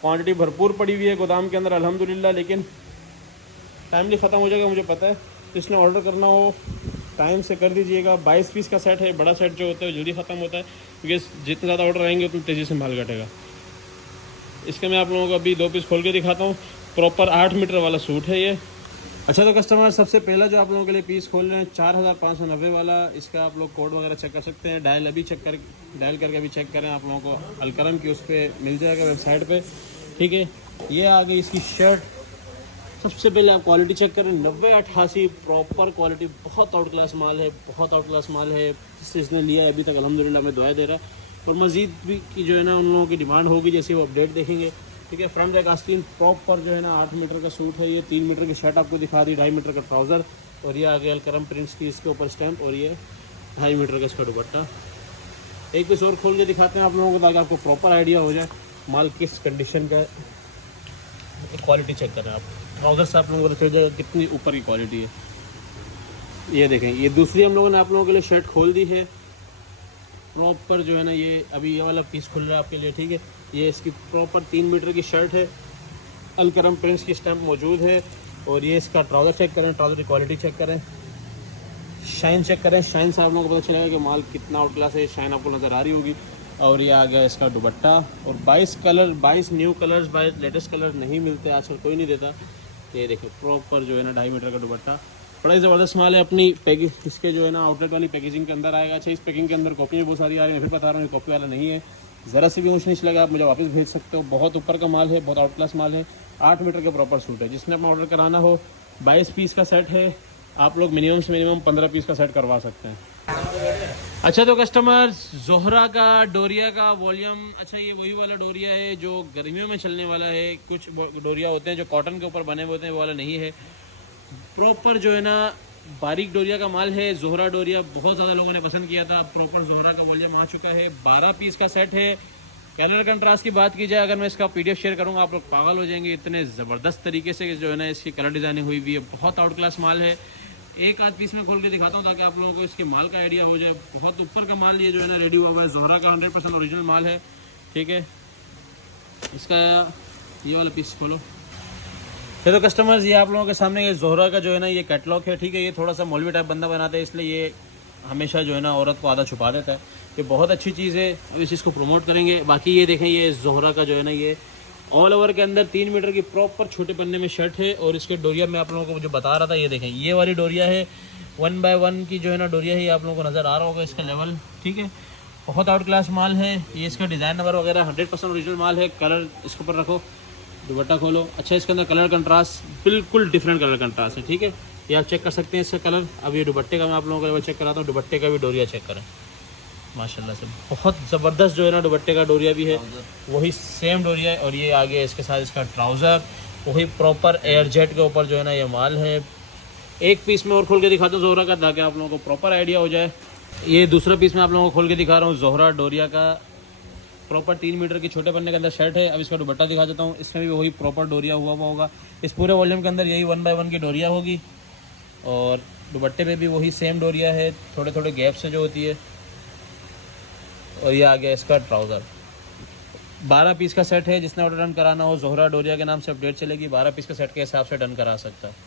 क्वांटिटी भरपूर पड़ी हुई है गोदाम के अंदर अल्हम्दुलिल्लाह, लेकिन टाइमली ख़त्म हो जाएगा, मुझे पता है। जिसने ऑर्डर करना हो टाइम से कर दीजिएगा। 22 पीस का सेट है। बड़ा सेट जो होता है जल्दी ख़त्म होता है, क्योंकि जितने ज़्यादा ऑर्डर आएंगे उतनी तेज़ी से माल घटेगा। इसके मैं आप लोगों को अभी 2 पीस खोल के दिखाता हूँ। प्रॉपर 8 मीटर वाला सूट है ये। अच्छा, तो कस्टमर, सबसे पहला जो आप लोगों के लिए पीस खोल रहे हैं 4590 वाला, इसका आप लोग कोड वगैरह चेक कर सकते हैं। डायल करके अभी चेक करें, आप लोगों को अलकरम की उस पर मिल जाएगा वेबसाइट पे, ठीक है। ये आ गई इसकी शर्ट। सबसे पहले आप क्वालिटी चेक करें, 90-88 प्रॉपर क्वालिटी, बहुत आउट क्लास माल है, बहुत आउट क्लास माल है। जिससे इसने लिया है अभी तक अल्हम्दुलिल्लाह मैं दुआ दे रहा, और मज़ीद भी की जो है ना उन लोगों की डिमांड होगी जैसे वो अपडेट देखेंगे। ठीक है, फ्रंट बैक आस्तीन प्रॉपर जो है ना 8 मीटर का सूट है, ये 3 मीटर की शर्ट आपको दिखा दी, 2.5 मीटर का ट्राउज़र, और ये आगे अलकरम प्रिंट्स की इसके ऊपर स्टैम्प, और ये 2.5 मीटर का इसका दुपट्टा। एक पीस और खोल के दिखाते हैं आप लोगों को ताकि आपको प्रॉपर आइडिया हो जाए माल किस कंडीशन का। क्वालिटी चेक करें आप, ट्राउज़र से आप लोगों को चल जाएगा कितनी ऊपर की क्वालिटी है। ये देखें, ये दूसरी हम लोगों ने आप लोगों के लिए शर्ट खोल दी है प्रॉपर जो है ना, ये अभी ये वाला पीस खुल रहा है आपके लिए। ठीक है, ये इसकी प्रॉपर 3 मीटर की शर्ट है, अलकरम प्रिंट्स की स्टैम्प मौजूद है, और ये इसका ट्राउज़र चेक करें, ट्राउज़र की क्वालिटी चेक करें, शाइन चेक करें। शाइन से आप लोगों को पता चलेगा कि माल कितना आउट क्लास है, शाइन आपको नज़र आ रही होगी। और ये आ गया इसका दुपट्टा, और 22 colour, 22 new colours, 22 latest colour नहीं मिलते आजकल, कोई नहीं देता। ये देखिए प्रॉपर जो है ना 2.5 मीटर का दुपट्टा, बड़ा ही ज़बरदस्त माल है। अपनी पैकेज इसके जो है ना आउटलेट वाली पैकेजिंग के अंदर आएगा। अच्छा, इस पैकिंग के अंदर कॉपी बहुत सारी आ रही है, फिर बता रहा हूँ कॉपी वाला नहीं है, ज़रा से भी ऊँच नीच लगा आप मुझे वापस भेज सकते हो। बहुत ऊपर का माल है, बहुत आउट क्लास माल है, 8 मीटर का प्रॉपर सूट है। जिसने अपना ऑर्डर कराना हो 22 पीस का सेट है, आप लोग मिनिमम से मिनिमम 15 पीस का सेट करवा सकते हैं। अच्छा, तो कस्टमर जोहरा का डोरिया का वॉल्यूम, अच्छा ये वही वाला डोरिया है जो गर्मियों में चलने वाला है। कुछ डोरिया होते हैं जो कॉटन के ऊपर बने हुए होते हैं, वो वाला नहीं है। प्रॉपर जो है ना बारीक डोरिया का माल है। जोहरा डोरिया बहुत ज़्यादा लोगों ने पसंद किया था, प्रॉपर जोहरा का वॉल्यूम आ चुका है। 12 पीस का सेट है। कलर कंट्रास्ट की बात की जाए, अगर मैं इसका PDF शेयर करूँगा आप लोग पागल हो जाएंगे, इतने ज़बरदस्त तरीके से जो है ना इसकी कलर डिज़ाइनिंग हुई हुई है। बहुत आउट क्लास माल है। एक आध पीस में खोल के दिखाता हूँ ताकि आप लोगों को इसके माल का आइडिया हो जाए। बहुत ऊपर का माल ये जो है ना रेडी हुआ हुआ है, जोहरा का 100% ओरिजिनल माल है। ठीक है, इसका ये वाला पीस खोलो। तो कस्टमर्स, ये आप लोगों के सामने ये जोहरा का जो है ना ये कैटलॉग है। ठीक है, ये थोड़ा सा मौलवी टाइप बंदा बनाता है, इसलिए ये हमेशा जो है ना औरत को आधा छुपा देता है। ये बहुत अच्छी चीज़ है, अब इस चीज़ को प्रमोट करेंगे। बाकी ये देखें, ये जोहरा का जो है ना ये ऑल ओवर के अंदर 3 मीटर की प्रॉपर छोटे पन्ने में शर्ट है। और इसके डोरिया मैं आप लोगों को जो बता रहा था, ये देखें ये वाली डोरिया है, 1 बाय 1 की जो है ना डोरिया है, ये आप लोगों को नज़र आ रहा होगा इसका लेवल। ठीक है, बहुत आउट क्लास माल है। ये इसका डिज़ाइन नंबर वगैरह 100% ओरिजिनल माल है। कलर इसके ऊपर रखो, दुपट्टा खोलो। अच्छा, इसके अंदर कलर कंट्रास्ट बिल्कुल डिफरेंट कलर कंट्रास्ट है। ठीक है, ये आप चेक कर सकते हैं इसका कलर। अब ये दुपट्टे का मैं आप लोगों को लेवल चेक कराता हूँ। दुपट्टे का भी डोरिया चेक करें, माशाल्लाह से बहुत ज़बरदस्त जो है ना दुपट्टे का डोरिया भी है, वही सेम डोरिया है। और ये आगे इसके साथ इसका ट्राउज़र, वही प्रॉपर एयर जेट के ऊपर जो है ना ये माल है। एक पीस में और खोल के दिखाता हूँ जोहरा का ताकि आप लोगों को प्रॉपर आइडिया हो जाए। ये दूसरा पीस मैं आप लोगों को खोल के दिखा रहा हूँ जोहरा डोरिया का, प्रॉपर 3 मीटर की छोटे पन्ने के अंदर शर्ट है। अब इसका दुपट्टा दिखा देता हूँ, इसमें भी वही प्रॉपर डोरिया हुआ होगा। इस पूरे वॉल्यूम के अंदर यही 1 बाय 1 की डोरिया होगी, और दुपट्टे पे भी वही सेम डोरिया है, थोड़े थोड़े गैप से जो होती है। और ये आ गया इसका ट्राउज़र। 12 पीस का सेट है। जिसने ऑर्डर डन कराना हो जोहरा डोरिया के नाम से अपडेट चलेगी, 12 पीस का सेट के हिसाब से डन करा सकता है।